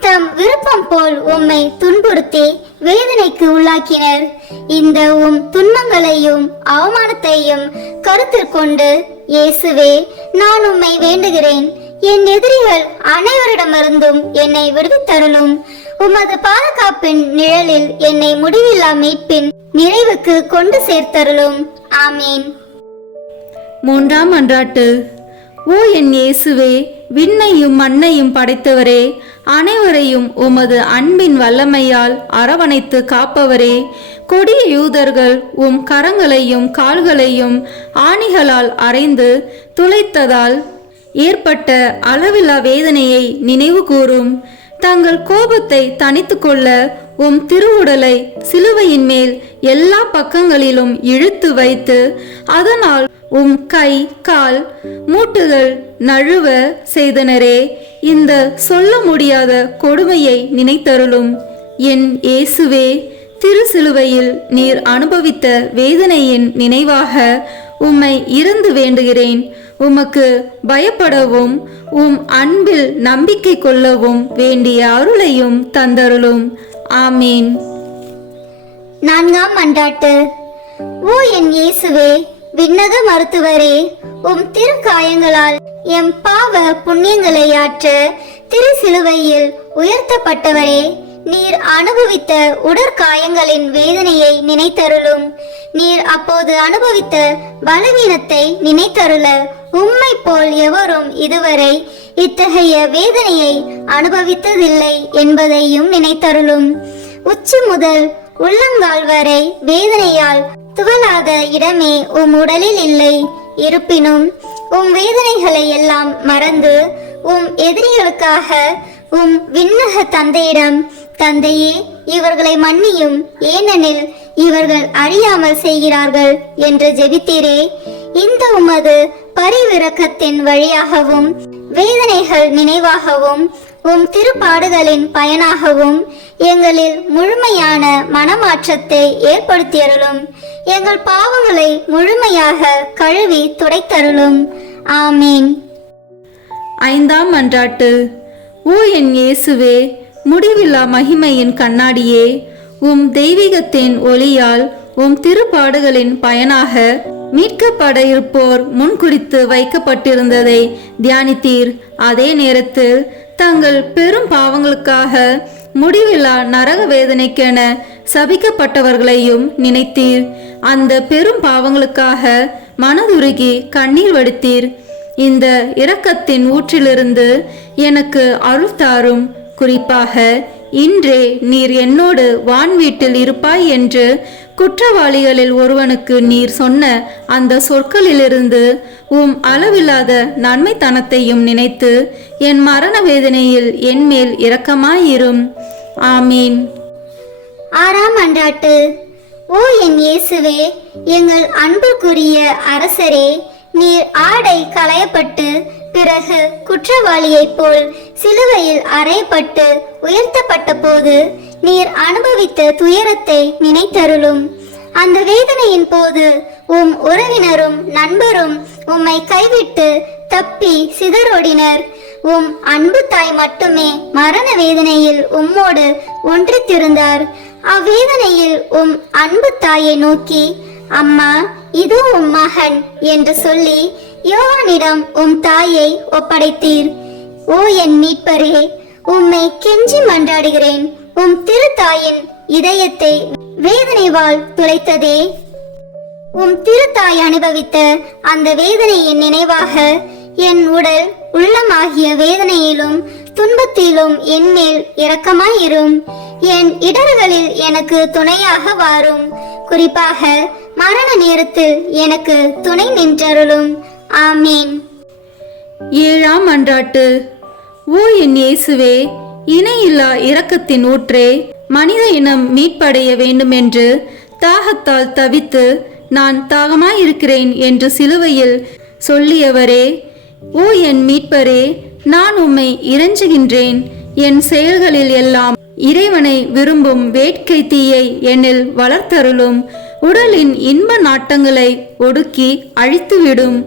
தம் விருப்பம் போல் உம்மை துன்புறுத்தி வேதனைக்கு உள்ளாக்கினர். இந்த உம் துன்பங்களையும் அவமானத்தையும் கருத்தில் கொண்டு இயேசுவே, நான் உம்மை வேண்டுகிறேன். என் எதிரிகள் அனைவரிடமிருந்தும் என்னை விடுவித்தருளும். உமது பாதுகாப்பின் நிழலில் என்னை முடிவில்லா மீட்பின் நிறைவுக்கு கொண்டு சேர்த்தருளும். ஆமீன். மூன்றாம் மன்றாட்டு. ஓ என் இயேசுவே, விண்ணையும் மண்ணையும் படைத்தவரே, அனைவரையும் உமது அன்பின் வல்லமையால் அரவணைத்து காப்பவரே, கொடிய யூதர்கள் உம் கரங்களையும் கால்களையும் ஆணிகளால் அறைந்து துளைத்ததால் ஏற்பட்ட அளவில்லா வேதனையை நினைவு கூறும். தங்கள் கோபத்தை தணித்து கொள்ள உம் திருவுடலை சிலுவையின் மேல் எல்லா பக்கங்களிலும் இழுத்து வைத்து அதனால் உம் கை கால் மூட்டுகள் நழுவ செய்தனரே, இந்த சொல்ல முடியாத கொடுமையை நினைத்தருளும். என் இயேசுவே, திரு சிலுவையில் நீர் அனுபவித்த வேதனையின் நினைவாக உம்மை இருந்து வேண்டுகிறேன். உமக்கு பயப்படவும் உம் அன்பில் நம்பிக்கை கொள்ளவும் வேண்டிய அருளையும் தந்தருளும். ஆமீன். நான்காம் மன்றாட்டு. ஓ என் இயேசுவே, விண்ணக மருத்துவரே, உம் திரு காயங்களால் எம் பாவ புண்ணியங்களை ஆற்ற திரு சிலுவையில் உயர்த்தப்பட்டவரே, நீர் அனுபவித்த உடற்காயங்களின் வேதனையை நினைத்தருளும். நீர் அப்போது அனுபவித்த பலவீனத்தை நினைத்தருள உம்மை போல் எவரும் இதுவரை இத்தகைய வேதனையை அனுபவித்ததில்லை என்பதையும் நினைத்தருளும். உச்சி முதல் உள்ளங்கால் வரை வேதனையால் துவளாத இடமே உம் உடலில் இல்லை. இருப்பினும் உம் வேதனைகளை எல்லாம் மறந்து உம் எதிரிகளுக்காக உம் விண்ணக தந்தையிடம், தந்தையே, இவர்களை மன்னியும், ஏனெனில் இவர்கள் அறியாமல் செய்கிறார்கள் என்று ஜெபித்தீரே. இந்த உமது பரிவிரக்கத்தின் வழியாகவும் வேதனைகள் நினைவாகவும் உம் திருப்பாடுகளின் பயனாகவும் எங்களில் முழுமையான மனமாற்றத்தை ஏற்படுத்தியருளும். எங்கள் பாவங்களை முழுமையாக கழுவி துடைத்தருளும். ஆமீன். ஐந்தாம் மன்றாட்டு. ஓ என் இயேசுவே, முடிவில்லா மகிமையின் கண்ணாடியே, உம் தெய்வீகத்தின் ஒளியால் உம் திருப்பாடுகளின் பயனாக மீட்கப்பட இருப்போர் முன்குறித்து வைக்கப்பட்டிருந்ததை தியானித்தீர். அதே நேரத்தில் தங்கள் பெரும் பாவங்களுக்காக முடிவில்லா நரக வேதனைக்கென சபிக்கப்பட்டவர்களையும் நினைத்தீர். அந்த பெரும் பாவங்களுக்காக மனதுருகி கண்ணீர் வடித்தீர். இந்த இரக்கத்தின் ஊற்றிலிருந்து எனக்கு அருள் தாரும். குறிப்பாக இன்றே நீர் என்னோடு வான் வீட்டில் இருப்பாய் என்று குற்றவாளிகளில் ஒருவனுக்கு நீர் சொன்ன அந்த சொற்களிலிருந்து உம் அளவில்லாத நன்மைத்தனத்தையும் நினைத்து என் மரண வேதனையில் என்மேல் இரக்கமாயிரும். ஆமீன். ஆறாம் மன்றாட்டு. ஓ என் இயேசுவே, எங்கள் அன்புக்குரிய அரசரே, நீர் ஆடை களையப்பட்டு பிறகு குற்றவாளியைப் போல் சிலுவையில் அறையப்பட்டு உயர்த்தப்பட்ட போது நீர் அனுபவித்த துயரத்தை நினைத்தருளும். அந்த வேதனையின் போது உம் உறவினரும் நண்பரும் உம்மை கைவிட்டு தப்பி சிதறோடினர். உம் அன்பு தாய் மட்டுமே மரண வேதனையில் உம்மோடு ஒன்றித்திருந்தார். அவ்வேதனையில் உம் அன்பு தாயை நோக்கி, அம்மா, இதோ உம் மகன் என்று சொல்லி யோவானிடம் உம் தாயை ஒப்படைத்தீர். ஓ என் மீட்பரே, உம்மை கெஞ்சி மன்றாடுகிறேன். உம் திருத்தாயின் இதயத்தை வேதனைவால் துளைத்ததே. உம் திருத்தாய் அனுபவித்த அந்த வேதனையின் நினைவாக என் உடல் உள்ளமாகிய வேதனையிலும் துன்பத்திலும் என்மேல் இரக்கமாயிரும். என் இடர்களில் எனக்கு துணையாக வாரும். குறிப்பாக மரண நேரத்தில் எனக்கு துணை நின்றருளும். ஆமீன். 7ஆம் மன்றாட்டு. ஓ என் இயேசுவே, இணையில்லா இரக்கத்தின் ஊற்றே, மனித இனம் மீட்படைய வேண்டுமென்று தாகத்தால் தவித்து நான் தாகமாயிருக்கிறேன் என்று சிலுவையில் சொல்லியவரே, ஓ என் மீட்பரே, நான் உம்மை இறைஞ்சுகின்றேன். என் செயல்களில் எல்லாம் இறைவனை விரும்பும் வேட்கை தீயை என்னில் வளர்த்தருளும். உடலின் இன்ப நாட்டங்களை ஒடுக்கி அழித்துவிடும்.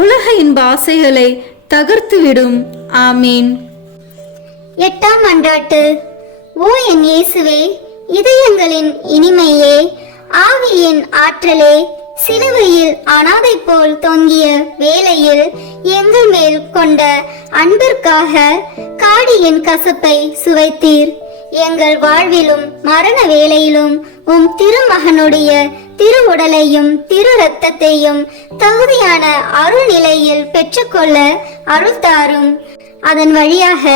உலக இன்ப ஆசைகளை தகர்த்துவிடும். ஆமீன். 8ஆம் மன்றாட்டு. ஓ என் இயேசுவே, இதயங்களின் இனிமையே, ஆவியின் ஆற்றலே, சிலுவையில் அனாதை போல் தொங்கிய வேளையில் எங்கள் மேல் கொண்ட அன்பிற்காக காடியின் கசப்பை சுவைத்தீர். எங்கள் வாழ்விலும் மரண வேளையிலும் உம் திருமகனுடைய திருவுடலையும் திரு இரத்தத்தையும் தகுதியான அருள் நிலையில் பெற்றுக்கொள்ள அருள் தாரும். அதன் வழியாக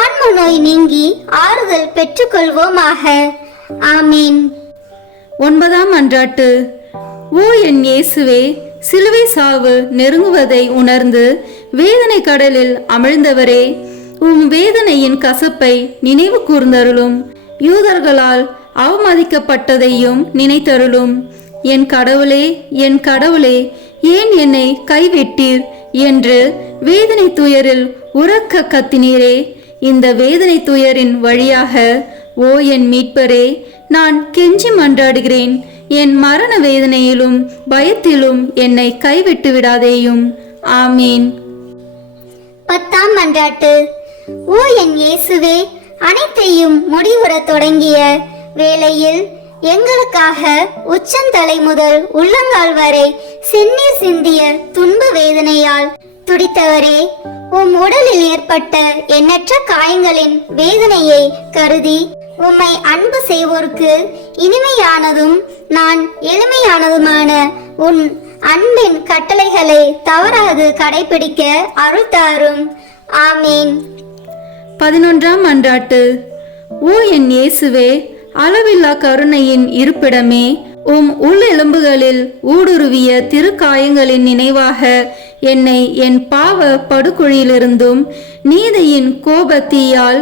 ஆன்ம நோய் நீங்கி ஆறுதல் பெற்றுக்கொள்வோமாக. ஆமீன். 9ஆம் மன்றாட்டு. ஓ என் இயேசுவே, சிலுவை சாவு நெருங்குவதை உணர்ந்து வேதனை கடலில் அமிழ்ந்தவரே, உம் வேதனையின் கசப்பை நினைவு கூர்ந்தருளும். யூதர்களால் அவமதிக்கப்பட்டதையும் நினைத்தருளும். என் கடவுளே, என் கடவுளே, ஏன் என்னை கைவிட்டீர் என்று வேதனை துயரில் உரக்க கத்தினீரே. இந்த வேதனை துயரின் வழியாக ஓ என் மீட்பரே, நான் கெஞ்சி மன்றாடுகிறேன். என் மரண வேதனையிலும் பயத்திலும் என்னை கைவிட்டு விடாதேயும். ஆமீன். 10ஆம் மன்றாட்டு. ஓ என் இயேசுவே, அனைத்தையும் முடிவுறத் தொடங்கிய வேளையில் எங்களுக்காக உச்சந்தலை முதல் உள்ளங்கால் வரை செந்நீர் சிந்திய துன்ப வேதனையால் துடித்தவரே, உம் உடலில் ஏற்பட்ட எண்ணற்ற காயங்களின் வேதனையை கருதி உம்மை அன்பு செய்வோர்க்கு இனிமையானதும் நான் எளிமையானதுமான உன் அன்பின் கட்டளைகளை தவறாது கடைபிடிக்க அருள் தாரும். ஆமீன். 11ஆம் மன்றாட்டு. ஓ என் இயேசுவே, அளவில்லா கருணையின் இருப்பிடமே, உம் உள்ளெலும்புகளில் ஊடுருவிய திருக்காயங்களின் நினைவாக என்னை என் பாவ படுகுழியிலிருந்தும் நீதியின் கோபத்தீயால்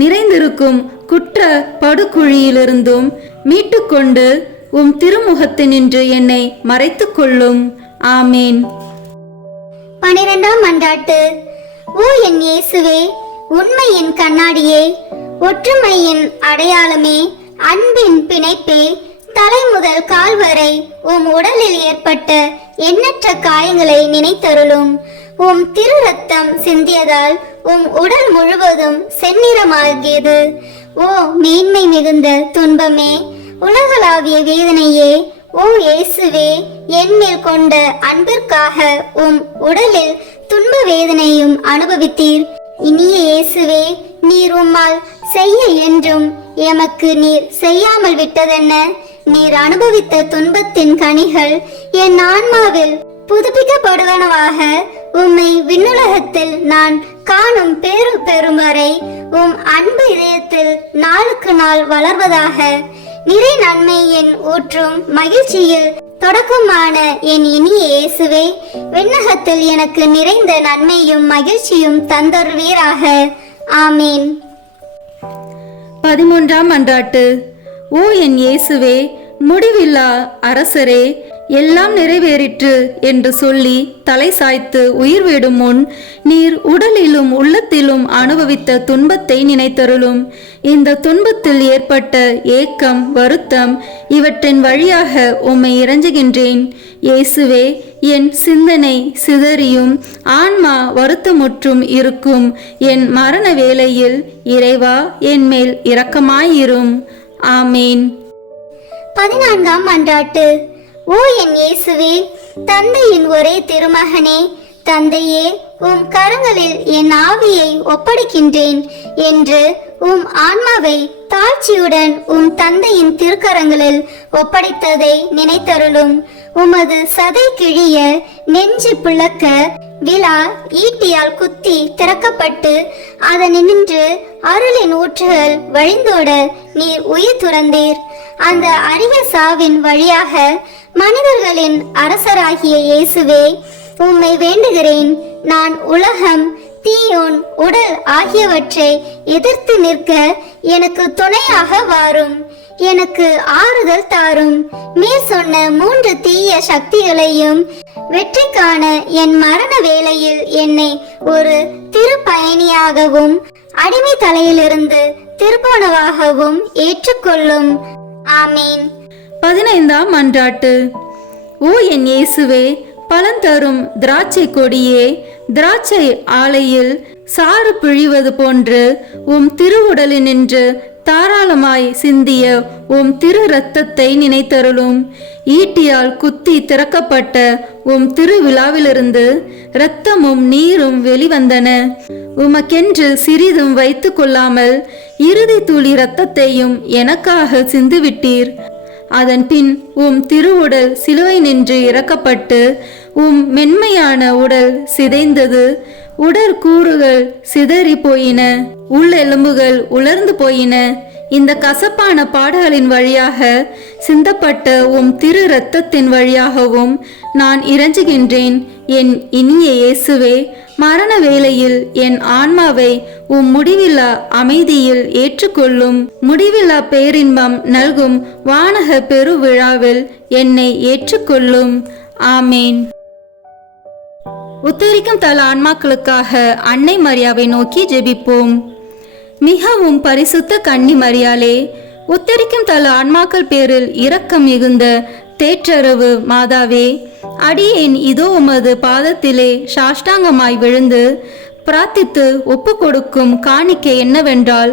நிறைந்திருக்கும் குற்ற படுகுழியிலிருந்தும் மீட்டுக்கொண்டு உம் திருமுகத்தினின்று என்னை மறைத்துக் கொள்ளும். ஆமீன். 12ஆம் மன்றாட்டு. ஓ என் இயேசுவே, உண்மையின் கண்ணாடியே, ஒற்றுமையின் அடையாளமே, அன்பின் பிணைப்பே, தலை முதல் கால் வரை உம் உடலில் ஏற்பட்ட எண்ணற்ற காயங்களை நினைத்தருளும். உம் திரு ரத்தம் சிந்தியதால் உம் உடல் முழுவதும் செந்நிறமாகியது. ஓ மேன்மை மிகுந்த துன்பமே, உலகளாவிய வேதனையே, ஓ இயேசுவே, என்மேல் கொண்ட அன்பிற்காக உம் உடலில் துன்ப வேதனையும் அனுபவித்தீர். இனிய இயேசுவே, நீர் உம்மால் செய்ய என்றும் எமக்கு நீர் செய்யாமல் விட்டதென்ன? நீர் அனுபவித்த துன்பத்தின் கனிகள் என் ஆன்மாவில் புதுப்பிக்கப்படுவனவாக உம்மை விண்ணுலகத்தில் நான் காணும் பேரு பெறும் வரை உம் அன்பு இதயத்தில் நாளுக்கு நாள் வளர்வதாக. நிறை நன்மையின் ஊற்றும் மகிழ்ச்சியில் தொடக்கமான என் இனிய இயேசுவே, விண்ணகத்தில் எனக்கு நிறைந்த நன்மையும் மகிழ்ச்சியும் தந்தருவீராக. ஆமீன். 13ஆம் மன்றாட்டு. ஓ என் இயேசுவே, முடிவில்லா அரசரே, எல்லாம் நிறைவேறிற்று என்று சொல்லி தலை சாய்த்து உயிர் விடும் முன் நீர் உடலிலும் உள்ளத்திலும் அனுபவித்த துன்பத்தை நினைத்தருளும். இந்த துன்பத்தில் ஏற்பட்ட ஏக்கம், வருத்தம் இவற்றின் வழியாக உம்மை இறைஞ்சுகின்றேன். இயேசுவே, என் சிந்தனை சிதறியும் ஆன்மா வருத்தமுற்றும் இருக்கும் என் மரண வேளையில் இறைவா என் மேல் இரக்கமாயிரும். ஆமீன். 14ஆம் மன்றாட்டு. ஓ என் இயேசுவே, தந்தையின் ஒரே திருமகனே, தந்தையே, உம் கரங்களில் என் ஆவியை ஒப்படைக்கின்றேன் என்று உம் ஆன்மாவை தாழ்ச்சியுடன் உம் தந்தையின் திருக்கரங்களில் ஒப்படைத்ததை நினைத்தருளும். உமது சதை கிழிய, நெஞ்சு பிளக்க, விழா ஈட்டியால் குத்தி திறக்கப்பட்டு அதனின்று அருளின் ஊற்றுகள் வழிந்தோட நீர் உயிர் துறந்தீர். அந்த அரிய சாவின் வழியாக மனிதர்களின் அரசராகிய இயேசுவே, உம்மை வேண்டுகிறேன். நான் உலகம், தீயோன், உடல் ஆகியவற்றை எதிர்த்து நிற்க எனக்கு துணையாக வாரும். எனக்கு ஆறுதல் தாரும். மேற் சொன்ன 3 தீய சக்திகளையும் வெற்றி காண என் மரண வேளையில் என்னை ஒரு திருப்பயணியாகவும் அடிமை தலையிலிருந்து திருப்போனவாகவும் ஏற்றுக்கொள்ளும். ஆமீன். 15ஆம் மன்றாட்டு. ஓ என் இயேசுவே, பலந்தரும் திராட்சை கொடியே, திராட்சை ஆலையில் சாறு பிழிவது போன்று உம் திருவுடலினின்று தாராளமாய் சிந்திய உம் திரு இரத்தத்தை நினைத்தருளும். ஈட்டியால் குத்தி திறக்கப்பட்ட உம் திருவிழாவிலிருந்து இரத்தமும் நீரும் வெளிவந்தன. உமக்கென்று சிறிதும் வைத்து கொள்ளாமல் இறுதி துளி இரத்தத்தையும் எனக்காக சிந்துவிட்டீர். அதன் பின் உம் திருவுடல் சிலுவை நின்று இறக்கப்பட்டு உம் மென்மையான உடல் சிதைந்தது. உடற்கூறுகள் சிதறி போயின, உள்ளெலும்புகள் உலர்ந்து போயின. இந்த கசப்பான பாடுகளின் வழியாக சிந்தப்பட்ட உம் திரு இரத்தத்தின் வழியாகவும் நான் இறைஞ்சுகின்றேன். என் இனிய இயேசுவே, மரண வேளையில் என் ஆன்மாவை உம் முடிவில்லா அமைதியில் ஏற்றுக்கொள்ளும். முடிவில்லா பேரின்பம் நல்கும் வானக பெருவிழாவில் என்னை ஏற்றுக்கொள்ளும். ஆமேன். உத்தரிக்கும் தல ஆன்மாக்களுக்காக அன்னை மரியாவை நோக்கி ஜெபிப்போம். மிகவும் பரிசுத்த கன்னி மரியாளே, உத்தரிக்கும் தல ஆன்மாக்கள் பேரில் இரக்கம் மிகுந்த தேற்றரவு மாதாவே, அடியேன் இதோ உமது பாதத்திலே சாஷ்டாங்கமாய் விழுந்து பிரார்த்தித்து ஒப்பு கொடுக்கும் காணிக்கை என்னவென்றால்,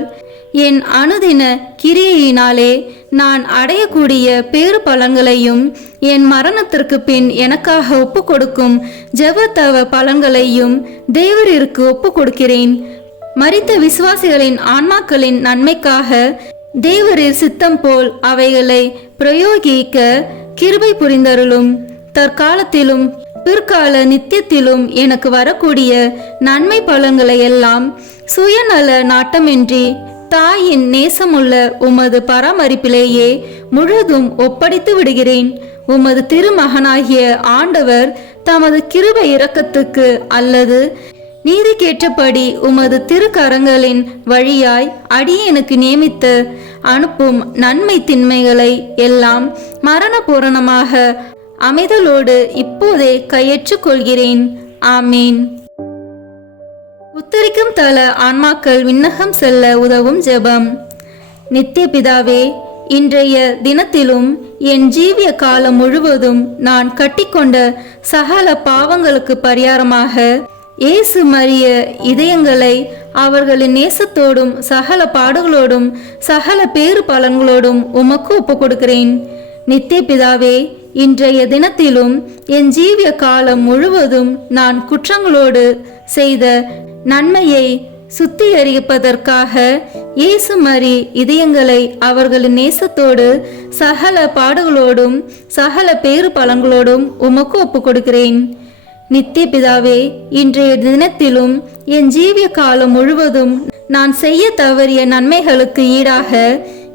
என் அனுதின கிரியையினாலே நான் அடையக்கூடிய பேறு பலன்களையும் என் மரணத்திற்கு பின் எனக்காக ஒப்பு கொடுக்கும் ஜெபத்தவ பலன்களையும் தேவரிற்கு ஒப்பு கொடுக்கிறேன். மரித்த விசுவாசிகளின் ஆன்மாக்களின் நன்மைக்காக தேவரின் சித்தம் போல் அவைகளை பிரயோகிக்க கிருபை புரிந்தருளும். தற்காலத்திலும் பிற்கால நித்தியத்திலும் எனக்கு வரக்கூடிய நன்மை பலன்களை எல்லாம் சுயநல நாட்டமின்றி தாயின் நேசமுள்ள உமது பராமரிப்பிலேயே முழுதும் ஒப்படைத்து விடுகிறேன். உமது திருமகனாகிய ஆண்டவர் தமது கிருபை இரக்கத்துக்கு அல்லது நீதிக்கேற்றபடி உமது திருக்கரங்களின் வழியாய் அடியேனுக்கு நியமித்து அனுப்பும் நன்மை திண்மைகளை எல்லாம் மரண பூரணமாக அமைதலோடு இப்போதே கையேற்றுக் கொள்கிறேன். ஆமீன். உத்தரிக்கும் தல ஆன்மாக்கள் விண்ணகம் செல்ல உதவும் ஜெபம். நித்திய பிதாவே, இன்றைய தினத்திலும் என் ஜீவிய காலம் முழுவதும் நான் கட்டிக்கொண்ட சகல பாவங்களுக்கு பரிகாரமாக இயேசு மரிய இதயங்களை அவர்களின் நேசத்தோடும் சகல பாடுகளோடும் சகல பேறு பலன்களோடும் உமக்கு ஒப்பு கொடுக்கிறேன். நித்திய பிதாவே, இன்றைய தினத்திலும் என் ஜீவிய காலம் முழுவதும் நான் குற்றங்களோடு செய்த நன்மையை சுத்திகரிப்பதற்காக இயேசு மரி இதயங்களை அவர்களின் நேசத்தோடு சகல பாடுகளோடும் சகல பேறு பலன்களோடும் உமக்கு ஒப்பு கொடுக்கிறேன். நித்திய பிதாவே, இன்றைய தினத்திலும் என் ஜீவிய காலம் முழுவதும் நான் செய்ய தவறிய நன்மைகளுக்கு ஈடாக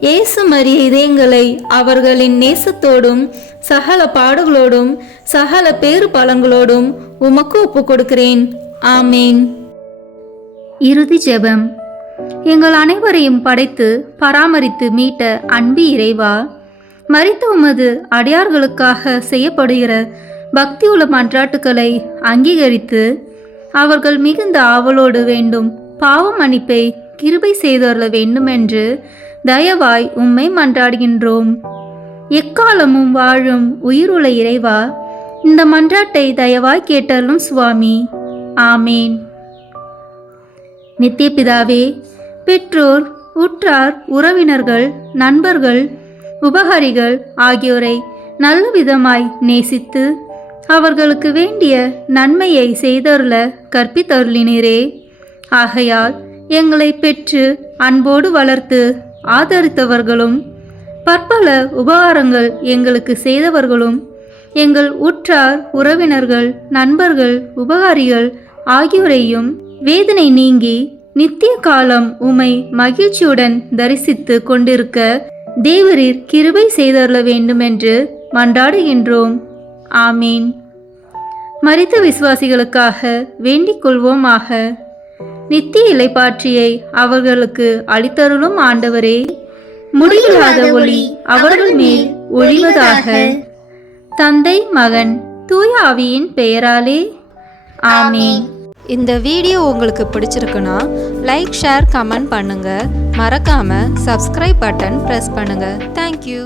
இயேசு மரிய இதயங்களை அவர்களின் நேசத்தோடும் சகல பாடுகளோடும் சகல பேறு பலன்களோடும் உமக்கு ஒப்பு கொடுக்கிறேன். ஆமீன். இறுதி ஜெபம். எங்கள் அனைவரையும் படைத்து பராமரித்து மீட்ட அன்பு இறைவா, மரித்த உமது அடியார்களுக்காக செய்யப்படுகிற பக்தியுள்ள மன்றாட்டுக்களை அங்கீகரித்து அவர்கள் மிகுந்த ஆவலோடு வேண்டும் பாவ மன்னிப்பை கிருபை செய்தருள வேண்டுமென்று தயவாய் உம்மை மன்றாடுகின்றோம். எக்காலமும் வாழும் உயிருள்ள இறைவா, இந்த மன்றாட்டை தயவாய் கேட்டருளும் சுவாமி. ஆமேன். நித்திய பிதாவே, பெற்றோர், உற்றார், உறவினர்கள், நண்பர்கள், உபகாரிகள் ஆகியோரை நல்ல விதமாய் நேசித்து அவர்களுக்கு வேண்டிய நன்மையை செய்தருள கற்பித்தருளினீரே. ஆகையால் எங்களை பெற்று அன்போடு வளர்த்து ஆதரித்தவர்களும் பற்பல உபகாரங்கள் எங்களுக்கு செய்தவர்களும் எங்கள் உற்றார், உறவினர்கள், நண்பர்கள், உபகாரிகள் ஆகியோரையும் வேதனை நீங்கி நித்திய காலம் உமை மகிழ்ச்சியுடன் தரிசித்து கொண்டிருக்க தேவரீர் கிருபை செய்தருள வேண்டுமென்று மன்றாடுகின்றோம். ஆமீன். மரித்த விசுவாசிகளுக்காக வேண்டிக் கொள்வோமாக. நித்திய இளைப்பாற்றியை அவர்களுக்கு அளித்தருளும் ஆண்டவரே, முடிவில்லாத ஒளி அவர்கள் மேல் ஒளிவதாக. தந்தை, மகன், தூய ஆவியின் பெயராலே ஆமீன். இந்த வீடியோ உங்களுக்கு பிடிச்சிருக்குன்னா லைக், ஷேர், கமெண்ட் பண்ணுங்க. மறக்காம சப்ஸ்கிரைப் பட்டன் பிரஸ் பண்ணுங்க. தேங்க்யூ.